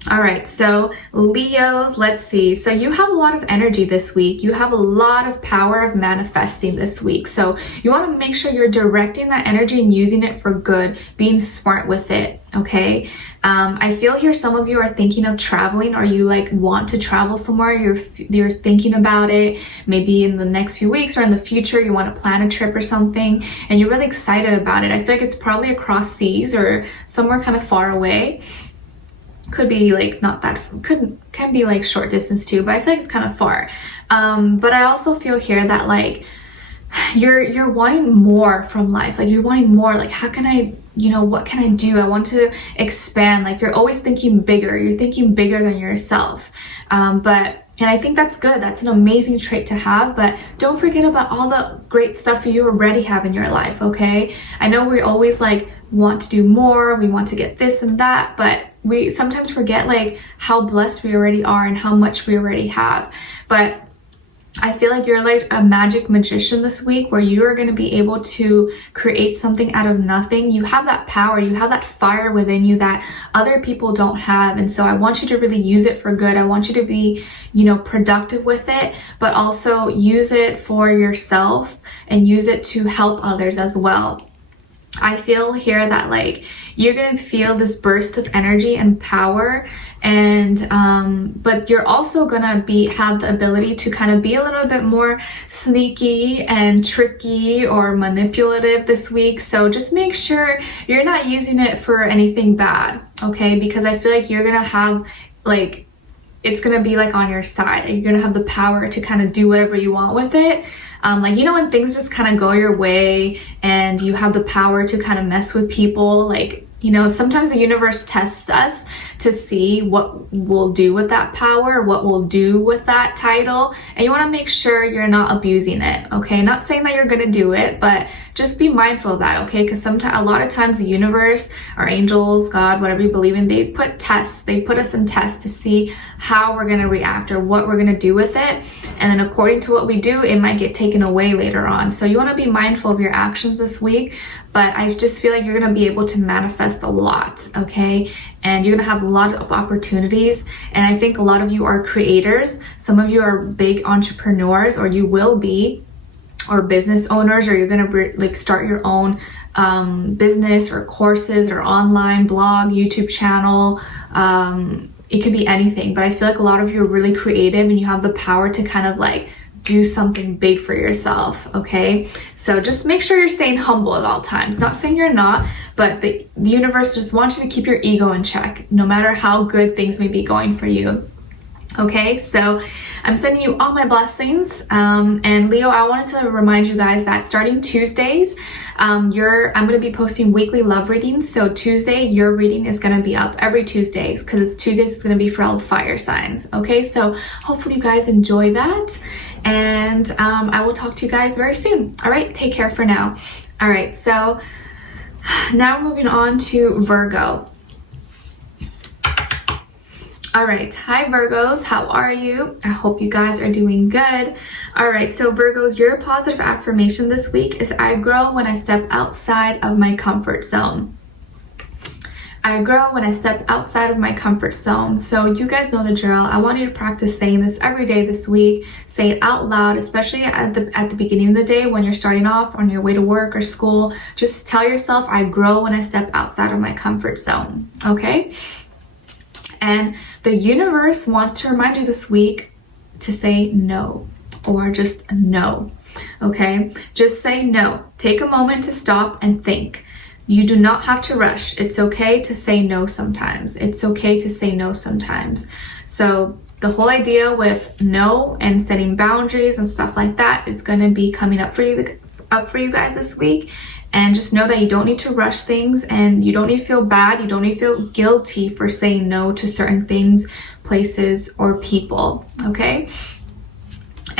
All right, so Leos, let's see. So you have a lot of energy this week. You have a lot of power of manifesting this week. So you want to make sure you're directing that energy and using it for good, being smart with it, okay? I feel here some of you are thinking of traveling, or you like want to travel somewhere. You're thinking about it, maybe in the next few weeks or in the future. You want to plan a trip or something, and you're really excited about it. I feel like it's probably across seas or somewhere kind of far away. Could be like not that, can be like short distance too, but I feel like it's kind of far. But I also feel here that like you're wanting more from life. Like you're wanting more, like how can I, you know, what can I do? I want to expand. Like you're always thinking bigger. You're thinking bigger than yourself. And I think that's good. That's an amazing trait to have, but don't forget about all the great stuff you already have in your life, okay? I know we always like want to do more, we want to get this and that, but we sometimes forget like how blessed we already are and how much we already have. But I feel like you're like a magic magician this week, where you are going to be able to create something out of nothing. You have that power, you have that fire within you that other people don't have. And so I want you to really use it for good. I want you to be, you know, productive with it, but also use it for yourself and use it to help others as well. I feel here that like you're gonna feel this burst of energy and power, and but you're also gonna have the ability to kind of be a little bit more sneaky and tricky or manipulative this week. So just make sure you're not using it for anything bad, okay? Because I feel like you're gonna have like, it's gonna be like on your side, and you're gonna have the power to kind of do whatever you want with it. Like, you know, when things just kind of go your way and you have the power to kind of mess with people, like, you know, sometimes the universe tests us to see what we'll do with that power, what we'll do with that title, and you want to make sure you're not abusing it, okay? Not saying that you're going to do it, but just be mindful of that, okay? Because sometimes, a lot of times the universe, our angels, God, whatever you believe in, they put tests, they put us in tests to see how we're going to react or what we're going to do with it. And then according to what we do, it might get taken away later on. So you want to be mindful of your actions this week, but I just feel like you're going to be able to manifest a lot, okay? And you're going to have a lot of opportunities. And I think a lot of you are creators. Some of you are big entrepreneurs, or you will be, or business owners, or you're going to like start your own business or courses or online blog, YouTube channel. It could be anything, but I feel like a lot of you are really creative and you have the power to kind of like do something big for yourself, okay? So just make sure you're staying humble at all times. Not saying you're not, but the universe just wants you to keep your ego in check, no matter how good things may be going for you. Okay, so I'm sending you all my blessings. And Leo, I wanted to remind you guys that starting Tuesdays, I'm going to be posting weekly love readings. So Tuesday, your reading is going to be up every Tuesday, because Tuesdays is going to be for all the fire signs. Okay, so hopefully you guys enjoy that. And I will talk to you guys very soon. All right, take care for now. All right, so now we're moving on to Virgo. All right, hi Virgos, how are you? I hope you guys are doing good. All right, so Virgos, your positive affirmation this week is I grow when I step outside of my comfort zone. I grow when I step outside of my comfort zone. So you guys know the drill. I want you to practice saying this every day this week. Say it out loud, especially at the beginning of the day when you're starting off on your way to work or school. Just tell yourself, I grow when I step outside of my comfort zone, okay? And the universe wants to remind you this week to say no, or just no, okay? Just say no. Take a moment to stop and think. You do not have to rush. It's okay to say no sometimes. It's okay to say no sometimes. So the whole idea with no and setting boundaries and stuff like that is going to be coming up for you guys this week. And just know that you don't need to rush things, and you don't need to feel bad. You don't need to feel guilty for saying no to certain things, places, or people, okay?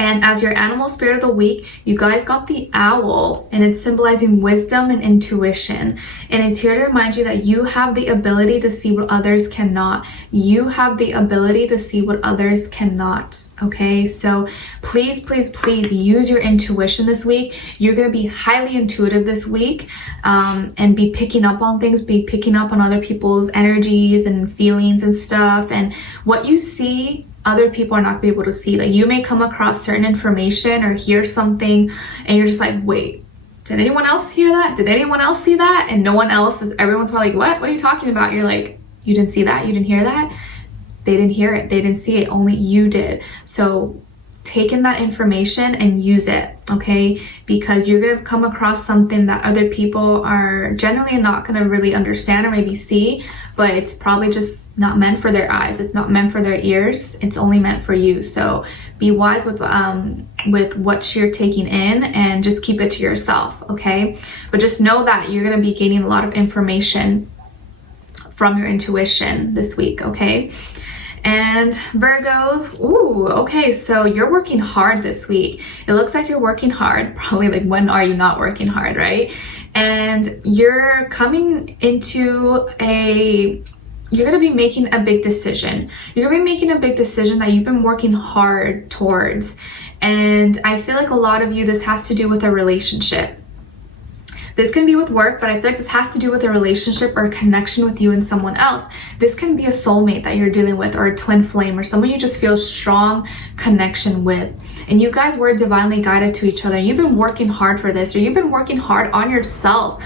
And as your animal spirit of the week, you guys got the owl, and it's symbolizing wisdom and intuition. And it's here to remind you that you have the ability to see what others cannot. You have the ability to see what others cannot. Okay, so please, please, please use your intuition this week. You're going to be highly intuitive this week, and be picking up on things, be picking up on other people's energies and feelings and stuff. And what you see, other people are not gonna be able to see. Like, you may come across certain information or hear something and you're just like, wait, did anyone else hear that? Did anyone else see that? And no one else is, everyone's probably like, what are you talking about? You're like, you didn't see that? You didn't hear that? They didn't hear it, they didn't see it, only you did. So take in that information and use it, okay? Because you're gonna come across something that other people are generally not gonna really understand or maybe see, but it's probably just not meant for their eyes. It's not meant for their ears. It's only meant for you. So be wise with what you're taking in, and just keep it to yourself, okay? But just know that you're gonna be gaining a lot of information from your intuition this week, okay? And Virgos, ooh, okay, so you're working hard this week. It looks like you're working hard. Probably like, when are you not working hard, right? And you're coming into you're going to be making a big decision. You're going to be making a big decision that you've been working hard towards. And I feel like a lot of you, this has to do with a relationship. This can be with work, but I feel like this has to do with a relationship or a connection with you and someone else. This can be a soulmate that you're dealing with, or a twin flame, or someone you just feel strong connection with. And you guys were divinely guided to each other. You've been working hard for this, or you've been working hard on yourself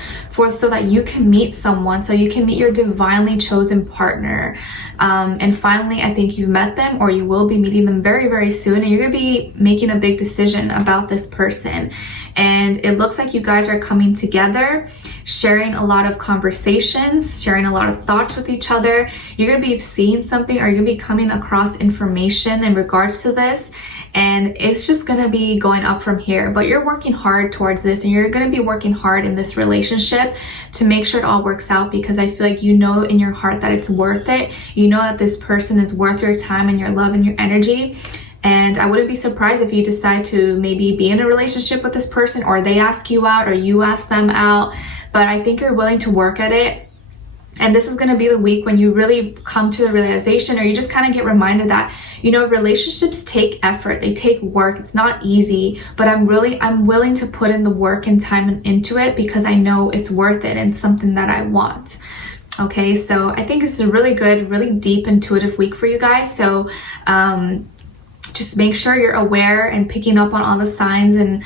so that you can meet someone, so you can meet your divinely chosen partner. And finally, I think you've met them, or you will be meeting them very, very soon, and you're gonna be making a big decision about this person. And it looks like you guys are coming together, sharing a lot of conversations, sharing a lot of thoughts with each other. You're going to be seeing something, or you're going to be coming across information in regards to this. And it's just going to be going up from here. But you're working hard towards this, and you're going to be working hard in this relationship to make sure it all works out, because I feel like you know in your heart that it's worth it. You know that this person is worth your time and your love and your energy. And I wouldn't be surprised if you decide to maybe be in a relationship with this person, or they ask you out, or you ask them out. But I think you're willing to work at it. And this is going to be the week when you really come to the realization, or you just kind of get reminded that, you know, relationships take effort, they take work. It's not easy, but I'm willing to put in the work and time into it, because I know it's worth it and something that I want. Okay, so I think this is a really good, really deep, intuitive week for you guys. So just make sure you're aware and picking up on all the signs and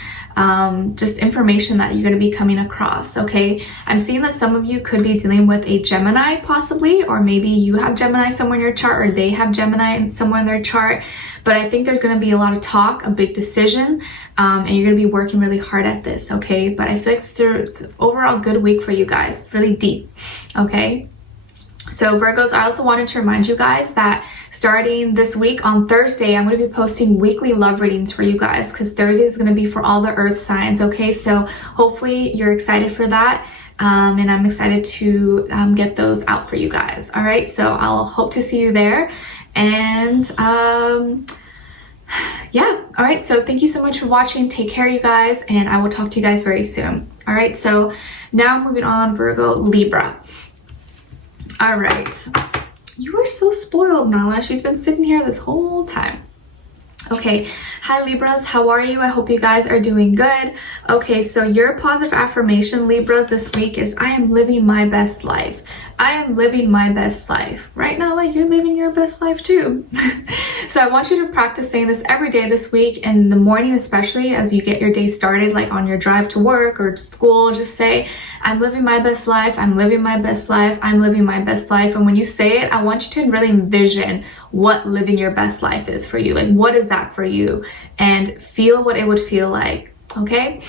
just information that you're going to be coming across, okay? I'm seeing that some of you could be dealing with a Gemini possibly, or maybe you have Gemini somewhere in your chart, or they have Gemini somewhere in their chart. But I think there's going to be a lot of talk, a big decision, and you're going to be working really hard at this, okay? But I feel like it's an overall good week for you guys, really deep, okay? So Virgos, I also wanted to remind you guys that starting this week on Thursday, I'm going to be posting weekly love readings for you guys, because Thursday is going to be for all the earth signs, okay? So hopefully you're excited for that, and I'm excited to get those out for you guys. All right, so I'll hope to see you there. And yeah, all right, so thank you so much for watching. Take care, you guys, and I will talk to you guys very soon. All right, so now moving on, Virgo, Libra. All right, you are so spoiled, Nala. She's been sitting here this whole time. Okay, hi Libras, how are you? I hope you guys are doing good. Okay, so your positive affirmation, Libras, this week is, I am living my best life. I am living my best life. Right now, like, you're living your best life too. So I want you to practice saying this every day this week, in the morning especially, as you get your day started, like on your drive to work or to school. Just say, I'm living my best life, I'm living my best life, I'm living my best life. And when you say it, I want you to really envision what living your best life is for you. Like, what is that for you? And feel what it would feel like, okay?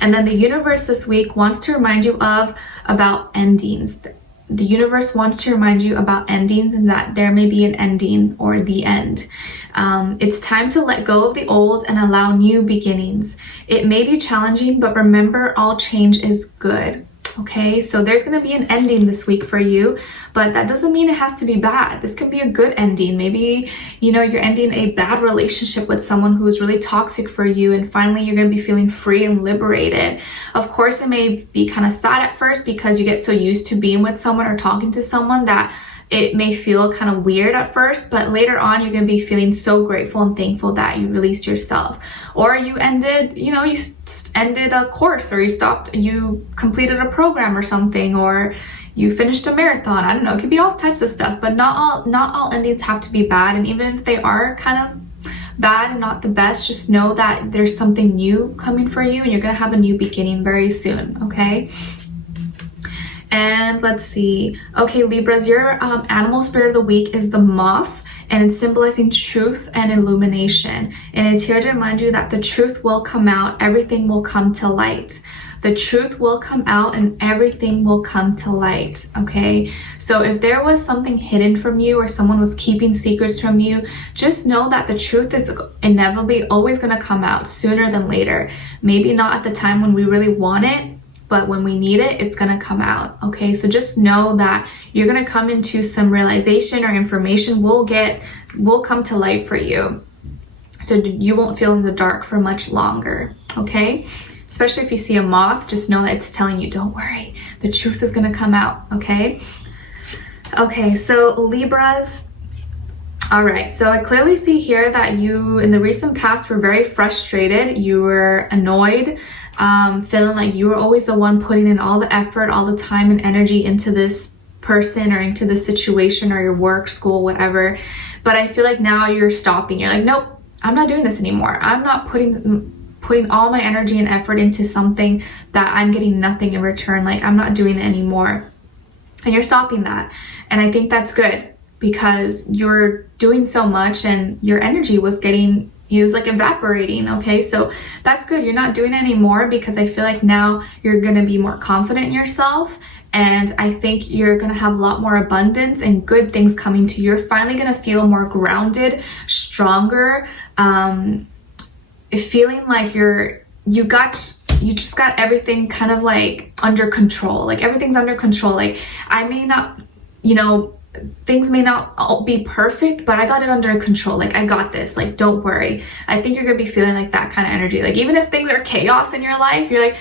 And then the universe this week wants to remind you about endings. The universe wants to remind you about endings, and that there may be an ending or the end. It's time to let go of the old and allow new beginnings. It may be challenging, but remember, all change is good. Okay, so there's going to be an ending this week for you, but that doesn't mean it has to be bad. This can be a good ending. Maybe, you know, you're ending a bad relationship with someone who is really toxic for you, and finally you're going to be feeling free and liberated. Of course, it may be kind of sad at first because you get so used to being with someone or talking to someone that it may feel kind of weird at first, but later on you're going to be feeling so grateful and thankful that you released yourself. Or you ended, you know, you ended a course, or you completed a program or something, or you finished a marathon. I don't know, it could be all types of stuff, but not all endings have to be bad. And even if they are kind of bad and not the best, just know that there's something new coming for you and you're going to have a new beginning very soon, okay? And let's see. Okay, Libras, your animal spirit of the week is the moth, and it's symbolizing truth and illumination. And it's here to remind you that the truth will come out, everything will come to light. The truth will come out and everything will come to light, okay? So if there was something hidden from you or someone was keeping secrets from you, just know that the truth is inevitably always gonna come out sooner than later. Maybe not at the time when we really want it, but when we need it, it's gonna come out, okay? So just know that you're gonna come into some realization, or information will come to light for you. So you won't feel in the dark for much longer, okay? Especially if you see a moth, just know that it's telling you, don't worry, the truth is gonna come out, okay? Okay, so Libras, all right, so I clearly see here that you, in the recent past, were very frustrated. You were annoyed, feeling like you were always the one putting in all the effort, all the time and energy into this person or into the situation or your work, school, whatever. But I feel like now you're stopping. You're like, nope, I'm not doing this anymore. I'm not putting all my energy and effort into something that I'm getting nothing in return. Like, I'm not doing it anymore. And you're stopping that. And I think that's good, because you're doing so much and your energy was like evaporating, okay? So that's good. You're not doing it anymore, because I feel like now you're gonna be more confident in yourself, and I think you're gonna have a lot more abundance and good things coming to you. You're finally gonna feel more grounded, stronger, feeling like you just got everything kind of like under control. Like, everything's under control. Like, I may not, you know, things may not all be perfect, but I got it under control. Like, I got this, like, don't worry. I think you're gonna be feeling like that kind of energy. Like, even if things are chaos in your life, you're like,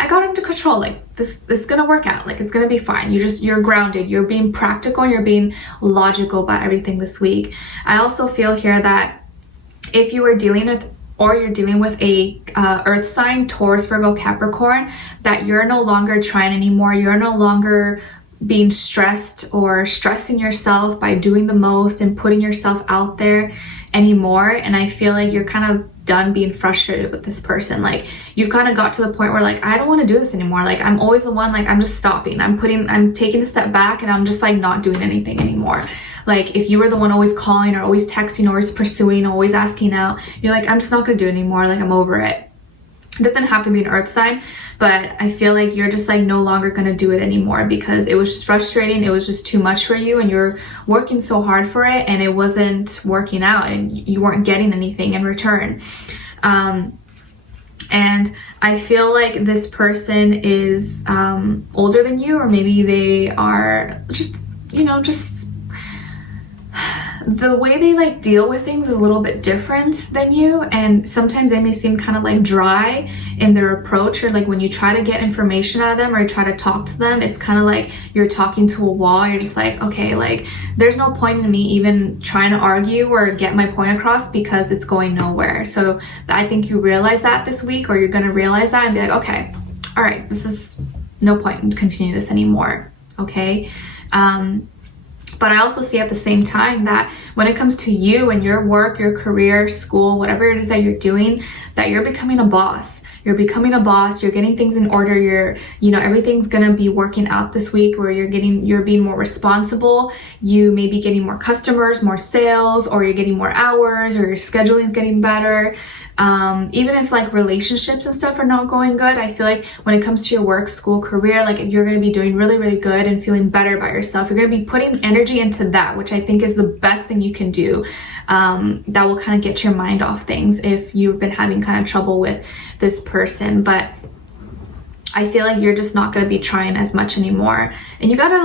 I got it under control. Like, this is gonna work out. Like, it's gonna be fine. You're grounded. You're being practical. You're being logical about everything this week. I also feel here that if you were dealing with, or you're dealing with a earth sign, Taurus, Virgo, Capricorn, that you're no longer trying anymore. You're no longer being stressed or stressing yourself by doing the most and putting yourself out there anymore. And I feel like you're kind of done being frustrated with this person. Like, you've kind of got to the point where, like, I don't want to do this anymore. Like, I'm always the one, like, I'm just stopping. I'm taking a step back, and I'm just like not doing anything anymore. Like, if you were the one always calling or always texting, always pursuing, always asking out, you're like, I'm just not gonna do it anymore. Like, I'm over it. It doesn't have to be an earth sign, but I feel like you're just like no longer gonna do it anymore, because it was just frustrating. It was just too much for you, and you're working so hard for it, and it wasn't working out, and you weren't getting anything in return. And I feel like this person is older than you, or maybe they are just, you know, just the way they like deal with things is a little bit different than you, and sometimes they may seem kind of like dry in their approach, or like when you try to get information out of them or try to talk to them, it's kind of like you're talking to a wall. You're just like, okay, like, there's no point in me even trying to argue or get my point across, because it's going nowhere. So I think you realize that this week, or you're gonna realize that and be like, okay, all right, this is no point in continuing this anymore, okay? But I also see at the same time that when it comes to you and your work, your career, school, whatever it is that you're doing, that you're becoming a boss. You're becoming a boss. You're getting things in order. Everything's gonna be working out this week, where you're being more responsible. You may be getting more customers, more sales, or you're getting more hours, or your scheduling's getting better. Even if like relationships and stuff are not going good, I feel like when it comes to your work, school, career, like you're going to be doing really, really good and feeling better about yourself. You're going to be putting energy into that, which I think is the best thing you can do. That will kind of get your mind off things if you've been having kind of trouble with this person. But I feel like you're just not going to be trying as much anymore. And you gotta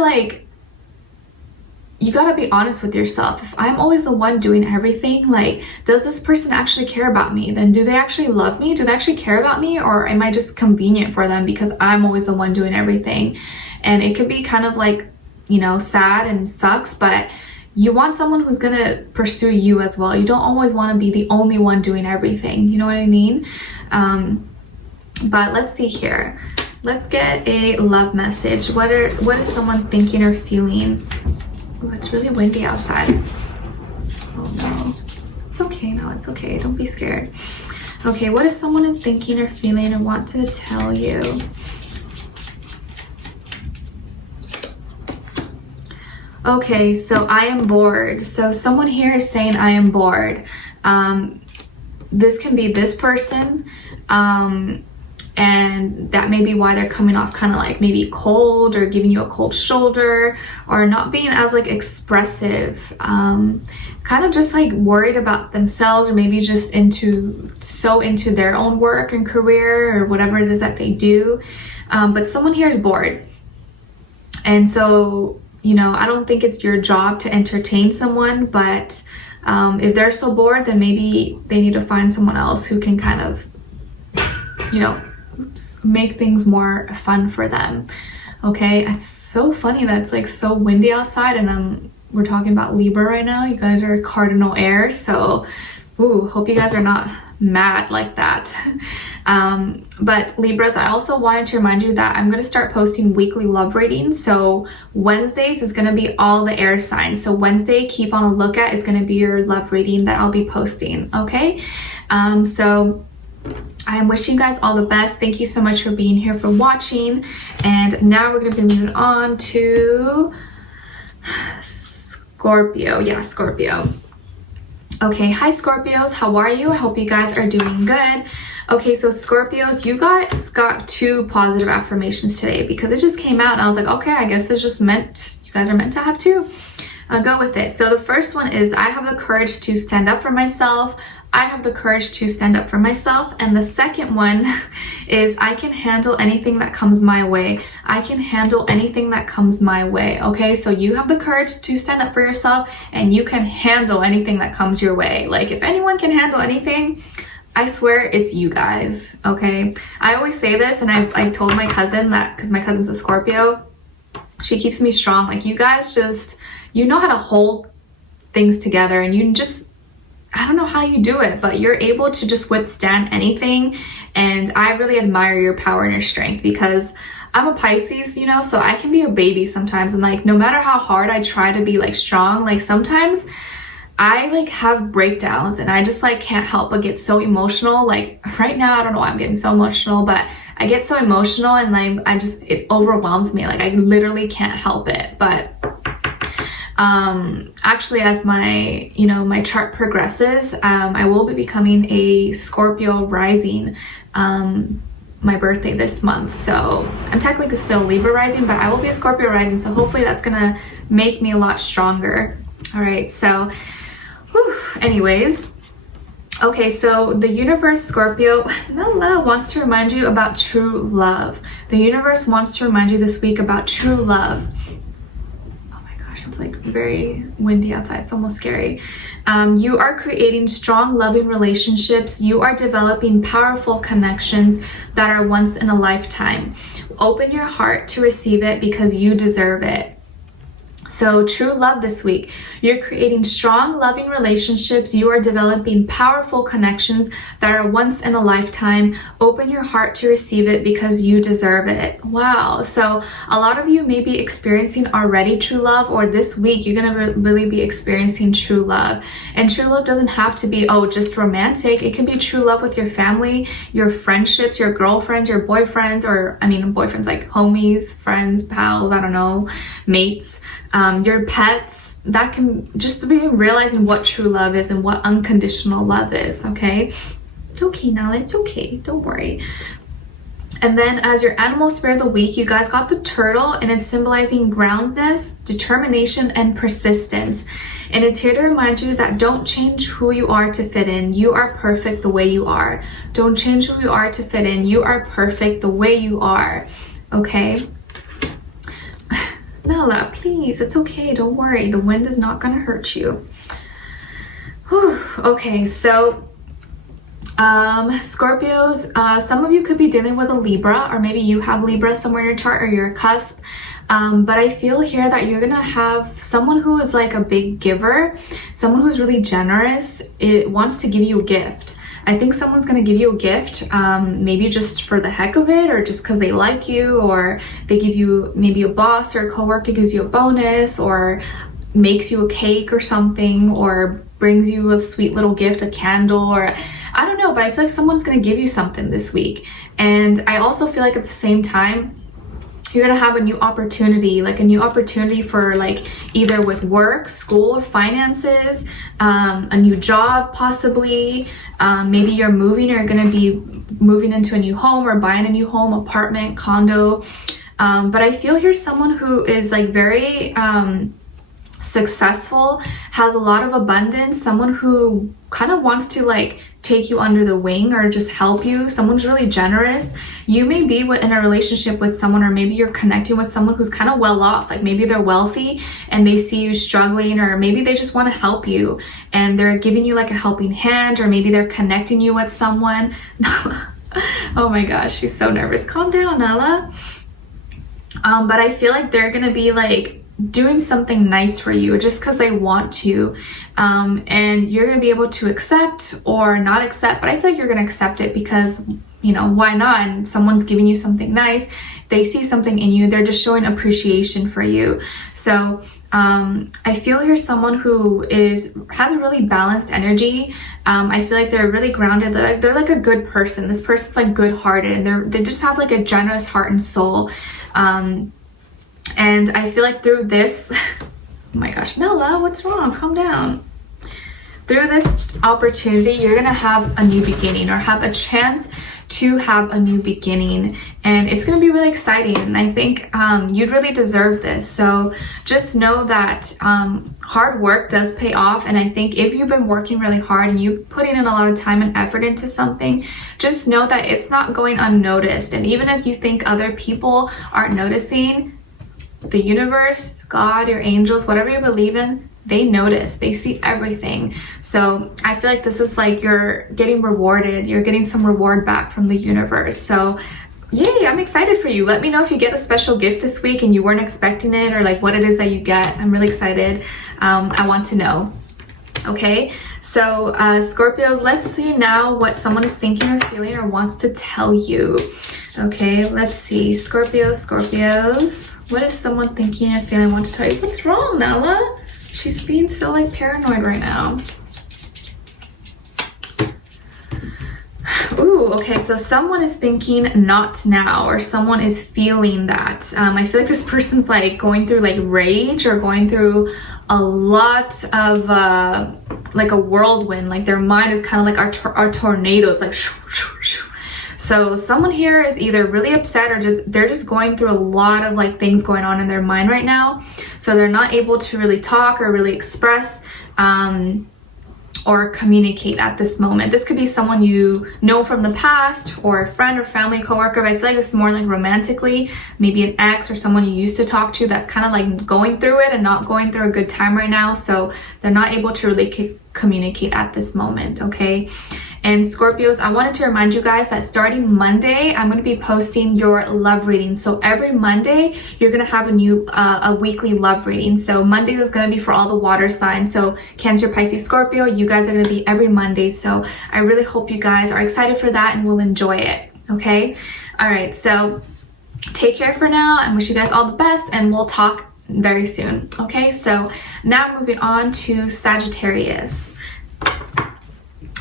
be honest with yourself. If I'm always the one doing everything, like, does this person actually care about me? Then do they actually love me? Do they actually care about me? Or am I just convenient for them because I'm always the one doing everything? And it could be kind of like, you know, sad and sucks, but you want someone who's gonna pursue you as well. You don't always want to be the only one doing everything. You know what I mean? But let's see here. Let's get a love message. What is someone thinking or feeling? Oh, it's really windy outside. Oh no. It's okay, no, it's okay. Don't be scared. Okay, what is someone thinking or feeling and want to tell you? Okay, so I am bored. So someone here is saying I am bored. This can be this person. And that may be why they're coming off kind of like maybe cold or giving you a cold shoulder or not being as like expressive, kind of just like worried about themselves, or maybe just so into their own work and career or whatever it is that they do. But someone here is bored. And so, you know, I don't think it's your job to entertain someone, but if they're so bored, then maybe they need to find someone else who can kind of, you know, make things more fun for them. Okay, it's so funny that it's like so windy outside, and we're talking about Libra right now. You guys are cardinal air, so hope you guys are not mad like that. But Libras, I also wanted to remind you that I'm going to start posting weekly love readings. So Wednesdays is going to be all the air signs. So Wednesday, keep on a lookout, is going to be your love reading that I'll be posting. Okay, so I am wishing you guys all the best. Thank you so much for being here, for watching. And now we're going to be moving on to Scorpio. Yeah, Scorpio. Okay, hi Scorpios, how are you? I hope you guys are doing good. Okay, so Scorpios, you guys got 2 positive affirmations today because it just came out and I was like, okay, I guess it's just meant, you guys are meant to have 2. Go with it. So the first one is, I have the courage to stand up for myself. I have the courage to stand up for myself. And the second one is, I can handle anything that comes my way. I can handle anything that comes my way. Okay, so you have the courage to stand up for yourself and you can handle anything that comes your way. Like, if anyone can handle anything, I swear it's you guys. Okay, I always say this, and I told my cousin that, because my cousin's a Scorpio, she keeps me strong. Like, you guys just, you know how to hold things together, and you just, I don't know how you do it, but you're able to just withstand anything. And I really admire your power and your strength, because I'm a Pisces, you know, so I can be a baby sometimes. And like, no matter how hard I try to be like strong, like sometimes I like have breakdowns and I just like can't help but get so emotional. Like right now, I don't know why I'm getting so emotional, but I get so emotional and like it overwhelms me. Like I literally can't help it. But actually, as my, you know, my chart progresses, I will be becoming a Scorpio rising, my birthday this month. So I'm technically still Libra rising, but I will be a Scorpio rising. So hopefully that's gonna make me a lot stronger. All right, so anyways, okay, so the universe, Scorpio, NicLoves wants to remind you about true love. The universe wants to remind you this week about true love. It's like very windy outside. It's almost scary. You are creating strong, loving relationships. You are developing powerful connections that are once in a lifetime. Open your heart to receive it because you deserve it. So true love this week. You're creating strong, loving relationships. You are developing powerful connections that are once in a lifetime. Open your heart to receive it because you deserve it. Wow. So a lot of you may be experiencing already true love, or this week you're going to really be experiencing true love. And true love doesn't have to be, oh, just romantic. It can be true love with your family, your friendships, your girlfriends, your boyfriends, or I mean, boyfriends like homies, friends, pals, I don't know, mates. Your pets. That can just be realizing what true love is and what unconditional love is. Okay, it's okay, Nala, it's okay, don't worry. And then as your animal spirit of the week, you guys got the turtle, and it's symbolizing groundedness, determination, and persistence. And it's here to remind you that don't change who you are to fit in. You are perfect the way you are. Don't change who you are to fit in. You are perfect the way you are. Okay? Nala, please, it's okay. Don't worry. The wind is not going to hurt you. Whew. Okay, so Scorpios, some of you could be dealing with a Libra, or maybe you have Libra somewhere in your chart, or you're a cusp. But I feel here that you're gonna have someone who is like a big giver, someone who's really generous. It wants to give you a gift. I think someone's gonna give you a gift, maybe just for the heck of it, or just because they like you, or they give you, maybe a boss or a coworker gives you a bonus, or makes you a cake or something, or brings you a sweet little gift, a candle, or I don't know, but I feel like someone's gonna give you something this week. And I also feel like at the same time, you're gonna have a new opportunity, like a new opportunity for like either with work, school, or finances, a new job possibly. Maybe you're moving, or you're gonna be moving into a new home, or buying a new home, apartment, condo. But I feel here's someone who is like very successful, has a lot of abundance, someone who kind of wants to like take you under the wing or just help you. Someone's really generous. You may be in a relationship with someone, or maybe you're connecting with someone who's kind of well off, like maybe they're wealthy and they see you struggling, or maybe they just want to help you and they're giving you like a helping hand, or maybe they're connecting you with someone. Oh my gosh, she's so nervous. Calm down, Nala. But I feel like they're gonna be like doing something nice for you just because they want to, and you're gonna be able to accept or not accept, but I feel like you're gonna accept it because, you know, why not? And someone's giving you something nice, they see something in you, they're just showing appreciation for you. So I feel here's someone who has a really balanced energy. I feel like they're really grounded. They're like a good person. This person's like good-hearted, and they just have like a generous heart and soul. And I feel like through this, oh my gosh, Nella, what's wrong? Calm down. Through this opportunity, you're gonna have a new beginning, or have a chance to have a new beginning, and it's gonna be really exciting. And I think you'd really deserve this. So just know that hard work does pay off, and I think if you've been working really hard and you're putting in a lot of time and effort into something, just know that it's not going unnoticed. And even if you think other people aren't noticing, the universe, God, your angels, whatever you believe in, they notice, they see everything. So I feel like this is like you're getting rewarded, you're getting some reward back from the universe. So yay, I'm excited for you. Let me know if you get a special gift this week and you weren't expecting it, or like what it is that you get. I'm really excited. I want to know. Okay, so Scorpios, let's see now what someone is thinking or feeling or wants to tell you. Okay, let's see. Scorpios, what is someone thinking or feeling wants to tell you? What's wrong, Nala? She's being so like paranoid right now. Ooh, okay, so someone is thinking not now, or someone is feeling that. I feel like this person's like going through like rage, or going through a lot of like a whirlwind. Like their mind is kind of like our tornado. It's like shoo, shoo, shoo. So someone here is either really upset, or they're just going through a lot of like things going on in their mind right now. So they're not able to really talk or really express or communicate at this moment. This could be someone you know from the past, or a friend or family coworker, but I feel like this is more like romantically, maybe an ex or someone you used to talk to that's kind of like going through it and not going through a good time right now. So they're not able to really communicate at this moment, okay? And Scorpios, I wanted to remind you guys that starting Monday, I'm going to be posting your love reading. So every Monday, you're going to have a weekly love reading. So Monday is going to be for all the water signs. So Cancer, Pisces, Scorpio, you guys are going to be every Monday. So I really hope you guys are excited for that and will enjoy it. Okay. All right. So take care for now, and wish you guys all the best, and we'll talk very soon. Okay. So now moving on to Sagittarius.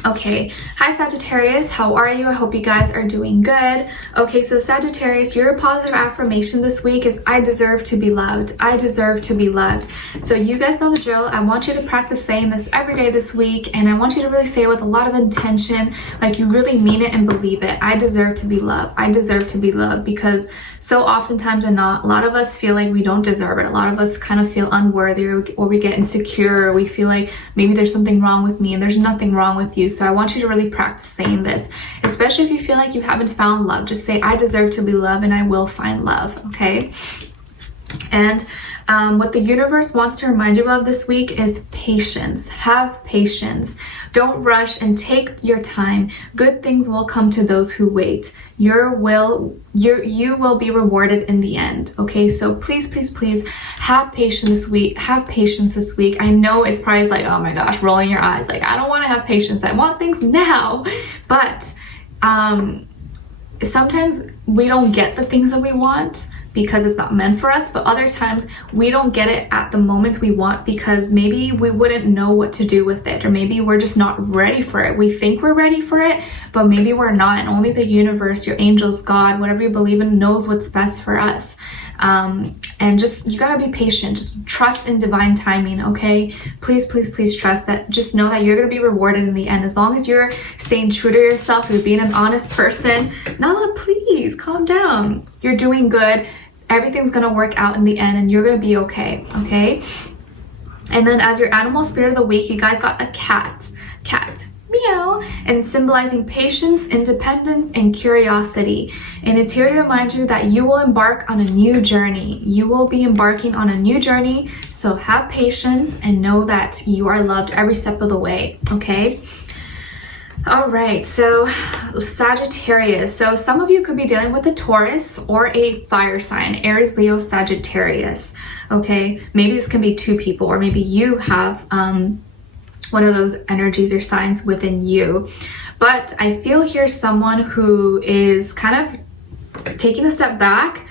Okay, hi Sagittarius, how are you? I hope you guys are doing good. Okay, so Sagittarius, your positive affirmation this week is I deserve to be loved. I deserve to be loved. So you guys know the drill. I want you to practice saying this every day this week, and I want you to really say it with a lot of intention, like you really mean it and believe it. I deserve to be loved. I deserve to be loved, because so oftentimes and not, a lot of us feel like we don't deserve it. A lot of us kind of feel unworthy, or we get insecure, or we feel like maybe there's something wrong with me, and there's nothing wrong with you. So I want you to really practice saying this, especially if you feel like you haven't found love. Just say, I deserve to be loved and I will find love, okay? And what the universe wants to remind you of this week is patience. Have patience. Don't rush and take your time. Good things will come to those who wait. You will be rewarded in the end. Okay, so please, please, please have patience this week. Have patience this week. I know it probably is like, oh my gosh, rolling your eyes. Like, I don't want to have patience. I want things now. But sometimes we don't get the things that we want because it's not meant for us, but other times we don't get it at the moment we want because maybe we wouldn't know what to do with it, or maybe we're just not ready for it. We think we're ready for it, but maybe we're not, and only the universe, your angels, God, whatever you believe in, knows what's best for us. And just, you gotta be patient. Just trust in divine timing, okay? Please, please, please trust that. Just know that you're gonna be rewarded in the end. As long as you're staying true to yourself, you're being an honest person. Nala, please calm down. You're doing good. Everything's gonna work out in the end, and you're gonna be okay, okay? And then as your animal spirit of the week, you guys got a cat. Meow. And symbolizing patience, independence, and curiosity. And it's here to remind you that you will embark on a new journey. You will be embarking on a new journey, so have patience and know that you are loved every step of the way, okay? All right, so Sagittarius. So some of you could be dealing with a Taurus or a fire sign, Aries, Leo, Sagittarius, okay? Maybe this can be two people, or maybe you have one of those energies or signs within you. But I feel here someone who is kind of taking a step back.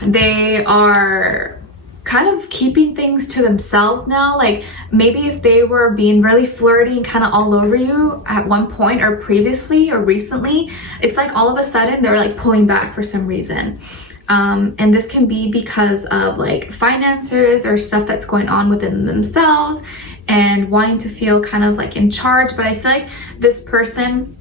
They are kind of keeping things to themselves now. Like maybe if they were being really flirty and kind of all over you at one point or previously or recently, it's like all of a sudden they're like pulling back for some reason. And this can be because of like finances or stuff that's going on within themselves and wanting to feel kind of like in charge. But I feel like this person,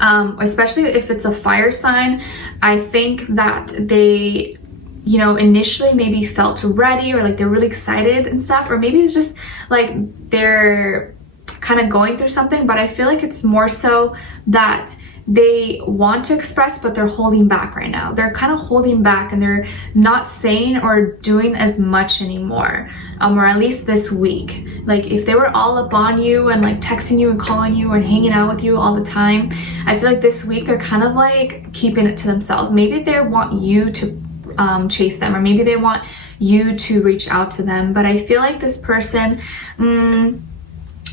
especially if it's a fire sign, I think that they, you know, initially maybe felt ready, or like they're really excited and stuff, or maybe it's just like they're kind of going through something. But I feel like it's more so that they want to express, but they're holding back right now. They're kind of holding back, and they're not saying or doing as much anymore, or at least this week. Like if they were all up on you and like texting you and calling you and hanging out with you all the time, I feel like this week they're kind of like keeping it to themselves. Maybe they want you to chase them, or maybe they want you to reach out to them. But I feel like this person,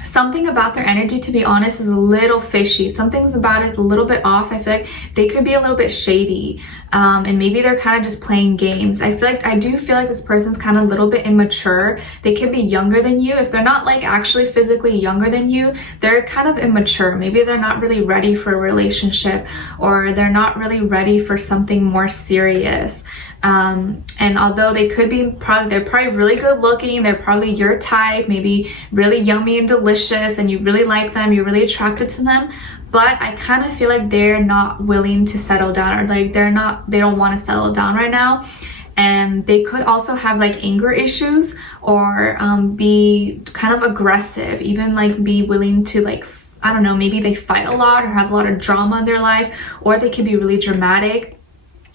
something about their energy, to be honest, is a little fishy. Something's about it is a little bit off. I feel like they could be a little bit shady, and maybe they're kind of just playing games. I do feel like this person's kind of a little bit immature. They could be younger than you. If they're not like actually physically younger than you, they're kind of immature. Maybe they're not really ready for a relationship, or they're not really ready for something more serious. And although they could be they're probably really good looking, they're probably your type, maybe really yummy and delicious, and you really like them, you're really attracted to them, but I kind of feel like they're not willing to settle down, or like they don't want to settle down right now. And they could also have like anger issues, or be kind of aggressive, even like be willing to like, I don't know, maybe they fight a lot or have a lot of drama in their life, or they could be really dramatic.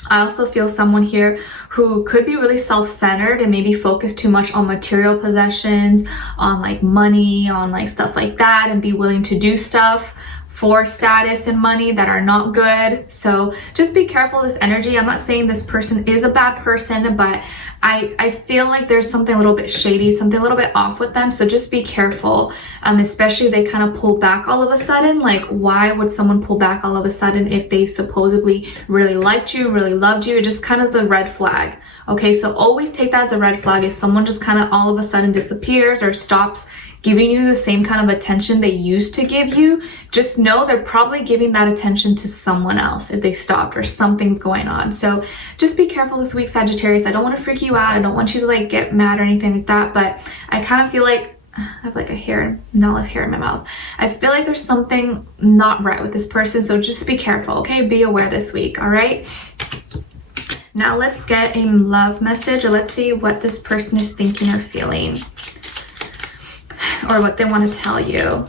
I also feel someone here who could be really self-centered and maybe focus too much on material possessions, on like money, on like stuff like that, and be willing to do stuff for status and money that are not good. So just be careful of this energy. I'm not saying this person is a bad person, but I feel like there's something a little bit shady, something a little bit off with them. So just be careful, especially if they kind of pull back all of a sudden. Like, why would someone pull back all of a sudden if they supposedly really liked you, really loved you? It just kind of the red flag. Okay, so always take that as a red flag if someone just kind of all of a sudden disappears or stops giving you the same kind of attention they used to give you, just know they're probably giving that attention to someone else if they stopped or something's going on. So just be careful this week, Sagittarius. I don't want to freak you out. I don't want you to like get mad or anything like that, but I kind of feel like I have like Nala's hair in my mouth. I feel like there's something not right with this person, so just be careful, okay? Be aware this week, all right? Now let's get a love message, or let's see what this person is thinking or feeling, or what they want to tell you.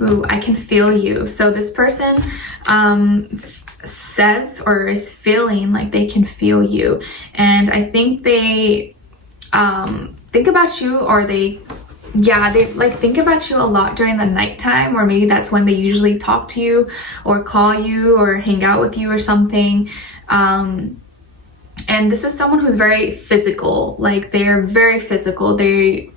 Ooh, I can feel you. So this person says or is feeling like they can feel you, and I think they think about you, or they like think about you a lot during the nighttime, or maybe that's when they usually talk to you or call you or hang out with you or something. And this is someone who's very physical, like they're very physical. They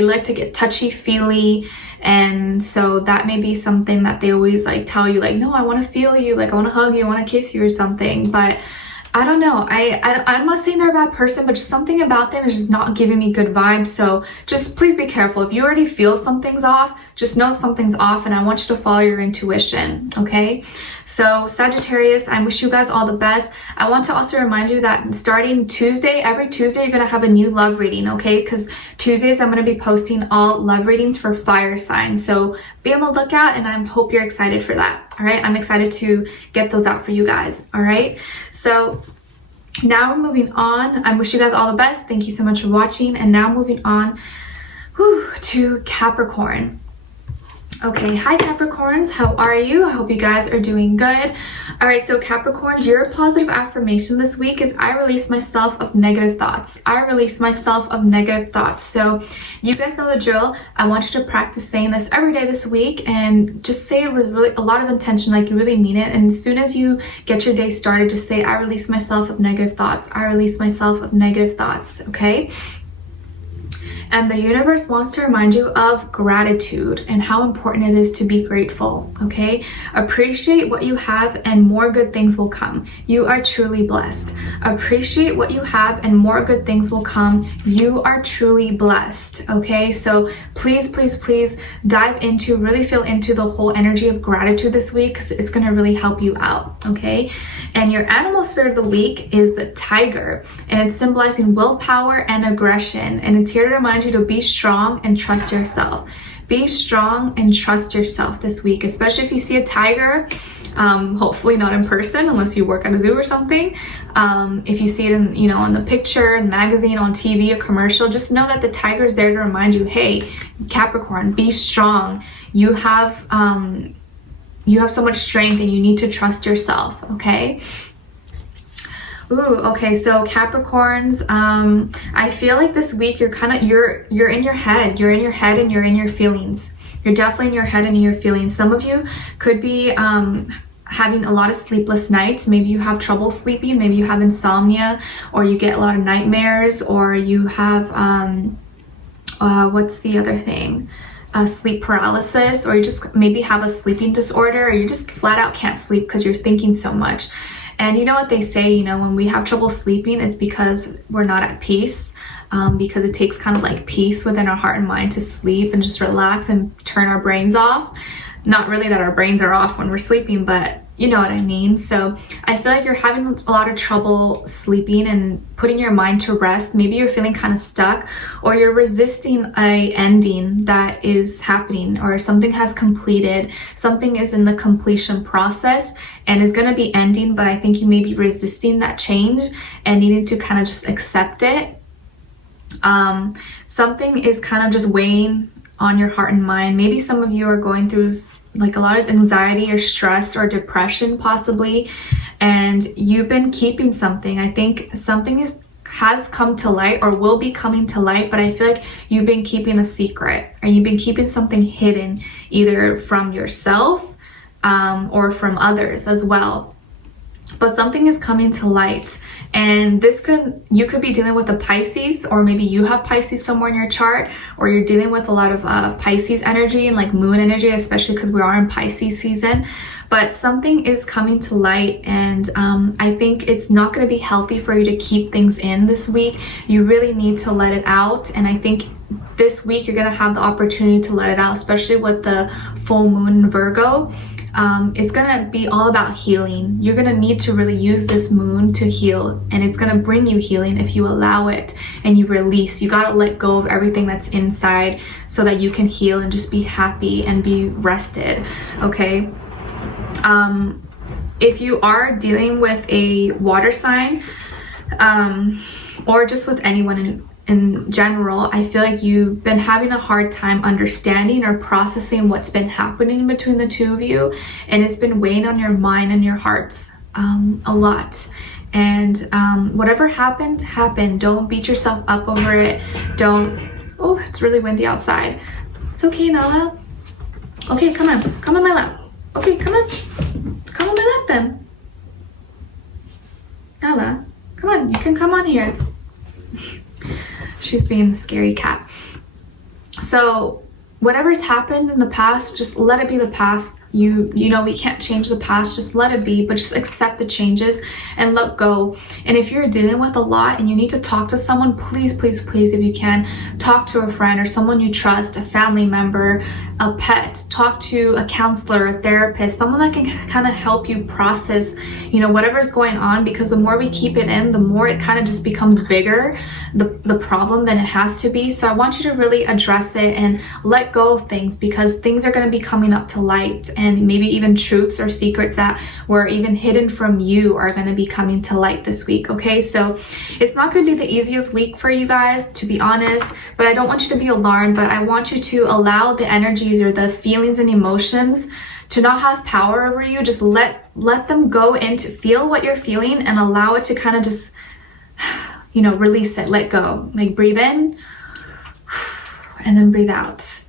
like to get touchy-feely, and so that may be something that they always like tell you, like, no, I want to feel you, like I want to hug you, I want to kiss you or something. But I don't know, I'm not saying they're a bad person, but just something about them is just not giving me good vibes. So just please be careful. If you already feel something's off, just know something's off, and I want you to follow your intuition, okay? So Sagittarius, I wish you guys all the best. I want to also remind you that starting Tuesday, every Tuesday, you're going to have a new love reading, okay? Because Tuesdays, I'm going to be posting all love readings for fire signs. So be on the lookout, and I hope you're excited for that, all right? I'm excited to get those out for you guys, all right? So now we're moving on. I wish you guys all the best. Thank you so much for watching. And now moving on to Capricorn. Okay, hi Capricorns, how are you? I hope you guys are doing good. All right, so Capricorns, your positive affirmation this week is I release myself of negative thoughts. I release myself of negative thoughts. So you guys know the drill. I want you to practice saying this every day this week, and just say it with really a lot of intention, like you really mean it. And as soon as you get your day started, just say, I release myself of negative thoughts. I release myself of negative thoughts, okay? And the universe wants to remind you of gratitude and how important it is to be grateful, okay? Appreciate what you have and more good things will come. You are truly blessed. Appreciate what you have and more good things will come. You are truly blessed, okay? So please, please, please dive into, really feel into the whole energy of gratitude this week, because it's going to really help you out, okay? And your animal spirit of the week is the tiger, and it's symbolizing willpower and aggression, and it's here to remind you to be strong and trust yourself. Be strong and trust yourself this week, especially if you see a tiger, hopefully not in person unless you work at a zoo or something. If you see it in, you know, in the picture, magazine, on TV, a commercial, just know that the tiger is there to remind you, hey, Capricorn, be strong. You have so much strength, and you need to trust yourself, okay? Ooh, okay, so Capricorns, I feel like this week you're in your head. You're in your head and you're in your feelings. You're definitely in your head and in your feelings. Some of you could be having a lot of sleepless nights. Maybe you have trouble sleeping. Maybe you have insomnia, or you get a lot of nightmares, or you have, what's the other thing? Sleep paralysis, or you just maybe have a sleeping disorder, or you just flat out can't sleep because you're thinking so much. And you know what they say, you know, when we have trouble sleeping, it's because we're not at peace, because it takes kind of like peace within our heart and mind to sleep and just relax and turn our brains off. Not really that our brains are off when we're sleeping, but you know what I mean. So I feel like you're having a lot of trouble sleeping and putting your mind to rest. Maybe you're feeling kind of stuck, or you're resisting a ending that is happening, or something has completed. Something is in the completion process and is going to be ending, but I think you may be resisting that change and needing to kind of just accept it. Something is kind of just weighing on your heart and mind. Maybe some of you are going through like a lot of anxiety or stress or depression possibly, and you've been keeping something. I think something has come to light or will be coming to light, but I feel like you've been keeping a secret, or you've been keeping something hidden, either from yourself or from others as well. But something is coming to light, and you could be dealing with a Pisces, or maybe you have Pisces somewhere in your chart, or you're dealing with a lot of Pisces energy and like moon energy, especially because we are in Pisces season. But something is coming to light, and I think it's not going to be healthy for you to keep things in this week. You really need to let it out, and I think this week you're gonna have the opportunity to let it out, especially with the full moon in Virgo. It's gonna be all about healing. You're gonna need to really use this moon to heal, and it's gonna bring you healing if you allow it and you release. You gotta let go of everything that's inside so that you can heal and just be happy and be rested, okay? If you are dealing with a water sign, or just with anyone in general, I feel like you've been having a hard time understanding or processing what's been happening between the two of you, and it's been weighing on your mind and your hearts a lot. And whatever happened. Don't beat yourself up over it. Oh, it's really windy outside. It's okay, Nala. Okay, come on my lap. Okay, come on my lap then. Nala, come on, you can come on here. She's being a scary cat. So whatever's happened in the past, just let it be the past. You know, we can't change the past, just let it be, but just accept the changes and let go. And if you're dealing with a lot and you need to talk to someone, please, if you can, talk to a friend or someone you trust, a family member, a pet. Talk to a counselor, a therapist, someone that can kind of help you process, you know, whatever's going on, because the more we keep it in, the more it kind of just becomes bigger, the problem, than it has to be. So I want you to really address it and let go of things, because things are going to be coming up to light, and maybe even truths or secrets that were even hidden from you are going to be coming to light this week, okay? So it's not going to be the easiest week for you guys, to be honest, but I don't want you to be alarmed, but I want you to allow the energies or the feelings and emotions to not have power over you. Just let them go into, feel what you're feeling and allow it to kind of just, you know, release it, let go. Like breathe in and then breathe out.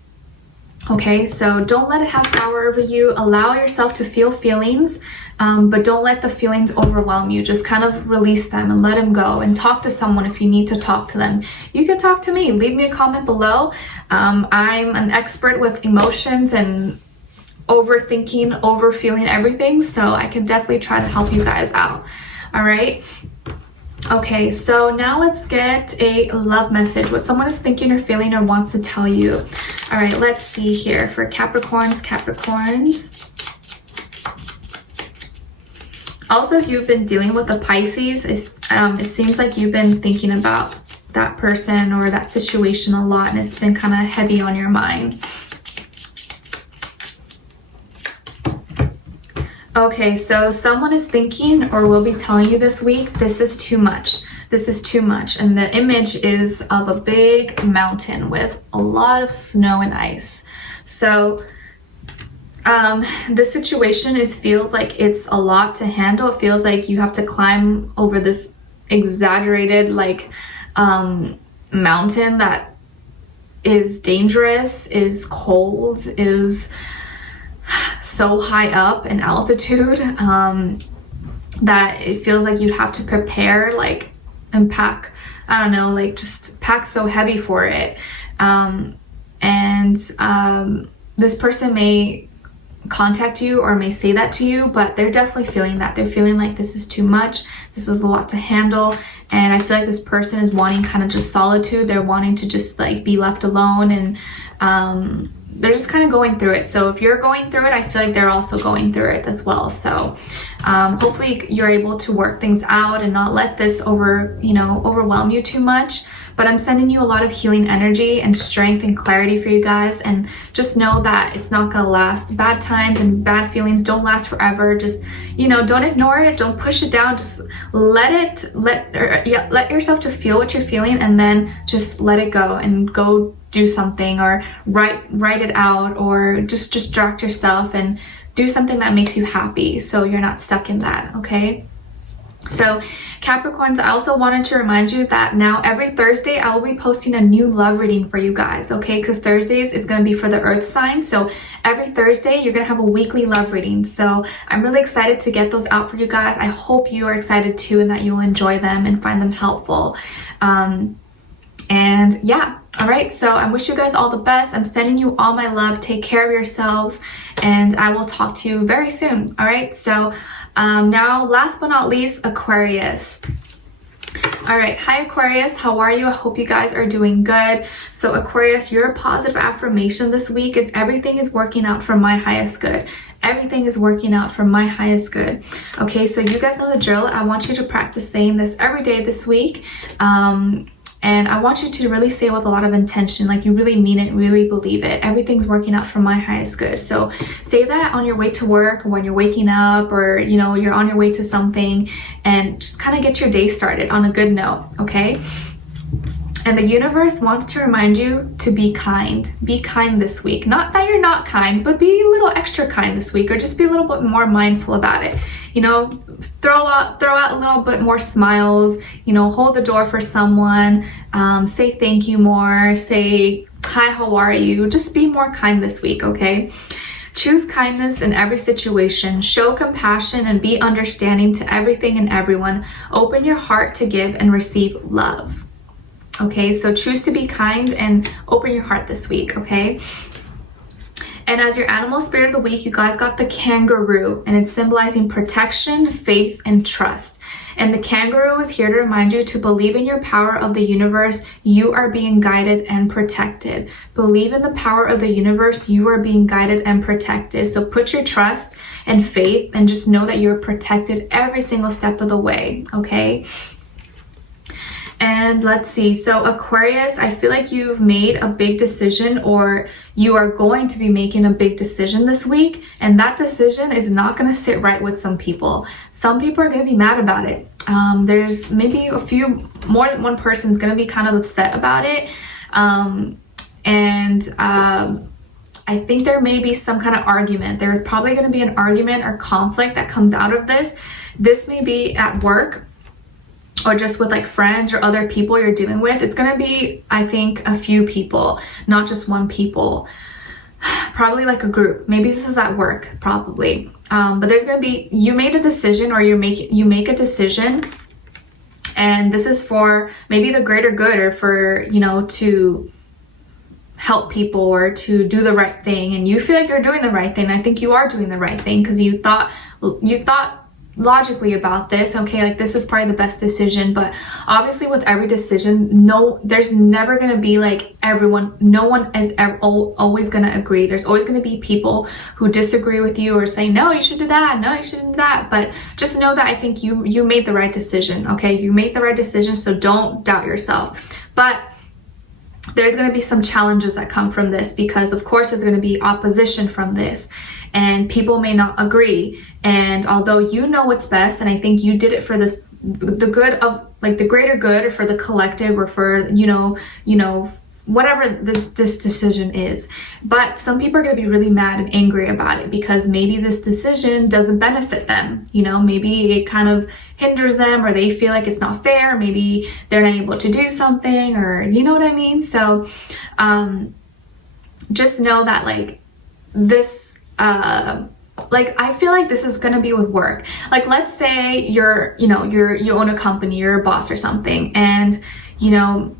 Okay, so don't let it have power over you. Allow yourself to feel feelings, but don't let the feelings overwhelm you. Just kind of release them and let them go, and talk to someone if you need to talk to them. You can talk to me. Leave me a comment below. I'm an expert with emotions and overthinking, overfeeling everything, so I can definitely try to help you guys out. All right. Okay, so now let's get a love message, what someone is thinking or feeling or wants to tell you. All right, let's see here for Capricorns. Also, if you've been dealing with a Pisces, it seems like you've been thinking about that person or that situation a lot, and it's been kind of heavy on your mind. Okay, so someone is thinking or will be telling you this week, this is too much. This is too much. And the image is of a big mountain with a lot of snow and ice. So this situation feels like it's a lot to handle. It feels like you have to climb over this exaggerated mountain that is dangerous, is cold, is so high up in altitude, that it feels like you'd have to prepare and pack, I don't know, just pack so heavy for it. This person may contact you or may say that to you, but they're definitely feeling that. They're feeling like this is too much, this is a lot to handle, and I feel like this person is wanting kind of just solitude. They're wanting to just be left alone, and they're just kind of going through it. So if you're going through it, I feel like they're also going through it as well. So hopefully you're able to work things out and not let this overwhelm you too much. But I'm sending you a lot of healing energy and strength and clarity for you guys, and just know that it's not gonna last. Bad times and bad feelings don't last forever. Just, don't ignore it, don't push it down, just let yourself to feel what you're feeling, and then just let it go and go do something, or write it out, or just distract yourself and do something that makes you happy so you're not stuck in that, okay? So Capricorns, I also wanted to remind you that now every Thursday I will be posting a new love reading for you guys, okay? Because Thursdays is going to be for the earth sign. So every Thursday you're going to have a weekly love reading. So I'm really excited to get those out for you guys. I hope you are excited too, and that you'll enjoy them and find them helpful. And yeah, all right, so I wish you guys all the best. I'm sending you all my love. Take care of yourselves, and I will talk to you very soon. All right, so now last but not least, Aquarius. All right, hi Aquarius, how are you? I hope you guys are doing good. So Aquarius, your positive affirmation this week is everything is working out for my highest good. Everything is working out for my highest good. Okay, so you guys know the drill. I want you to practice saying this every day this week. And I want you to really say it with a lot of intention, like you really mean it, really believe it. Everything's working out for my highest good. So say that on your way to work, or when you're waking up, or you know, you're on your way to something, and just kind of get your day started on a good note, okay? And the universe wants to remind you to be kind. Be kind this week. Not that you're not kind, but be a little extra kind this week, or just be a little bit more mindful about it. You know, throw out a little bit more smiles, you know, hold the door for someone, say thank you more, say hi, how are you? Just be more kind this week, okay? Choose kindness in every situation. Show compassion and be understanding to everything and everyone. Open your heart to give and receive love. Okay, so choose to be kind and open your heart this week, okay? And as your animal spirit of the week, you guys got the kangaroo, and it's symbolizing protection, faith, and trust. And the kangaroo is here to remind you to believe in your power of the universe. You are being guided and protected. Believe in the power of the universe. You are being guided and protected. So put your trust and faith and just know that you're protected every single step of the way, okay? And let's see, so Aquarius, I feel like you've made a big decision, or you are going to be making a big decision this week, and that decision is not going to sit right with some people. Some people are going to be mad about it. There's maybe more than one person is going to be kind of upset about it. I think there may be some kind of argument. There's probably going to be an argument or conflict that comes out of this. This may be at work, or just with like friends or other people you're dealing with. It's gonna be, I think, a few people, not just one people. Probably like a group. Maybe this is at work, probably. But there's gonna be, you made a decision, or you make a decision, and this is for maybe the greater good, or for, you know, to help people or to do the right thing, and you feel like you're doing the right thing. I think you are doing the right thing because you thought logically about this, okay, like this is probably the best decision. But obviously with every decision, there's never going to be like no one is always going to agree. There's always going to be people who disagree with you or say, no, you should do that, no, you shouldn't do that. But just know that I think you made the right decision, okay? You made the right decision, so don't doubt yourself. But there's going to be some challenges that come from this, because of course there's going to be opposition from this, and people may not agree. And although you know what's best, and I think you did it for the good of, like, the greater good, or for the collective, or for, you know, whatever this decision is. But some people are going to be really mad and angry about it, because maybe this decision doesn't benefit them. You know, maybe it kind of hinders them, or they feel like it's not fair. Maybe they're not able to do something, or you know what I mean? So just know that like this, like I feel like this is gonna be with work. Like let's say you own a company, you're a boss or something, and you know,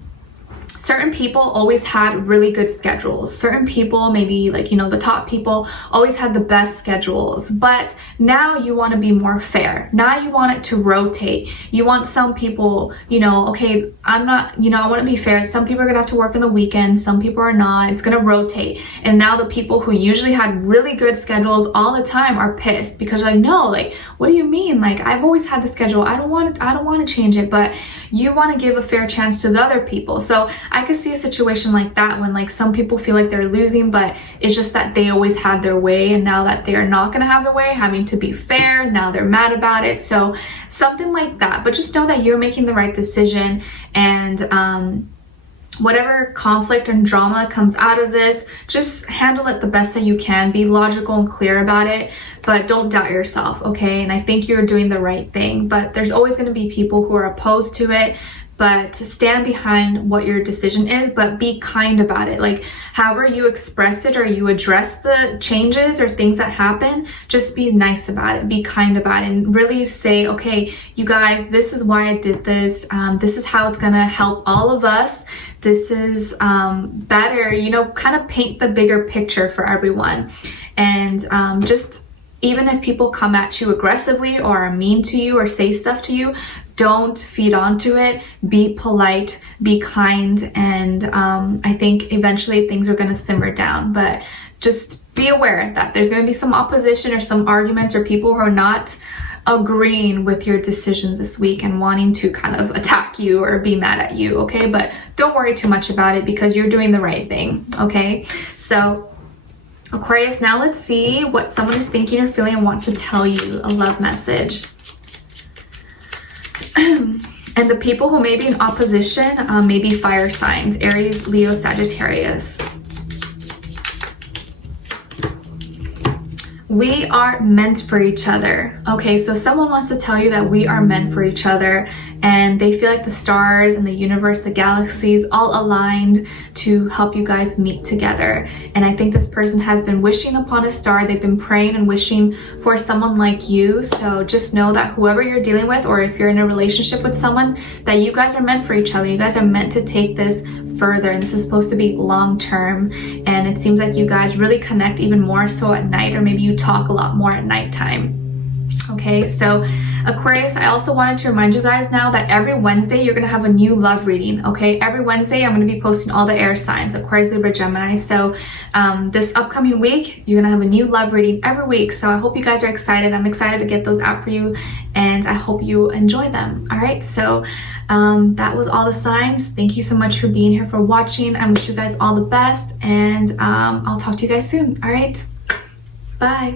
certain people always had really good schedules. Certain people, maybe like, you know, the top people always had the best schedules. But now you want to be more fair. Now you want it to rotate. You want some people, you know, okay, I want to be fair. Some people are going to have to work on the weekends. Some people are not. It's going to rotate. And now the people who usually had really good schedules all the time are pissed, because they're like, no, like, what do you mean? Like, I've always had the schedule. I don't want to change it. But you want to give a fair chance to the other people. So I could see a situation like that, when like some people feel like they're losing, but it's just that they always had their way, and now that they are not going to have their way, having to be fair, now they're mad about it. So something like that. But just know that you're making the right decision, and whatever conflict and drama comes out of this, just handle it the best that you can. Be logical and clear about it, but don't doubt yourself, okay? And I think you're doing the right thing, but there's always going to be people who are opposed to it. But stand behind what your decision is, but be kind about it. Like, however you express it, or you address the changes or things that happen, just be nice about it, be kind about it, and really say, okay, you guys, this is why I did this. This is how it's gonna help all of us. This is better, you know, kind of paint the bigger picture for everyone. And just even if people come at you aggressively or are mean to you or say stuff to you, don't feed onto it. Be polite, be kind, and I think eventually things are going to simmer down. But just be aware that there's going to be some opposition or some arguments or people who are not agreeing with your decision this week and wanting to kind of attack you or be mad at you, okay? But don't worry too much about it because you're doing the right thing, okay? So Aquarius, now let's see what someone is thinking or feeling and wants to tell you, a love message. And the people who may be in opposition may be fire signs, Aries, Leo, Sagittarius. We are meant for each other. Okay, so someone wants to tell you that we are meant for each other, and they feel like the stars and the universe, the galaxies, all aligned to help you guys meet together. And I think this person has been wishing upon a star. They've been praying and wishing for someone like you. So just know that whoever you're dealing with, or if you're in a relationship with someone, that you guys are meant for each other. You guys are meant to take this further, and this is supposed to be long term. And it seems like you guys really connect even more so at night, or maybe you talk a lot more at nighttime. Okay, so Aquarius, I also wanted to remind you guys now that every Wednesday you're going to have a new love reading. Okay, every Wednesday I'm going to be posting all the air signs, Aquarius, Libra, Gemini. So this upcoming week you're going to have a new love reading every week. So I hope you guys are excited. I'm excited to get those out for you, and I hope you enjoy them. All right, so that was all the signs. Thank you so much for being here, for watching. I wish you guys all the best, and I'll talk to you guys soon. All right, bye.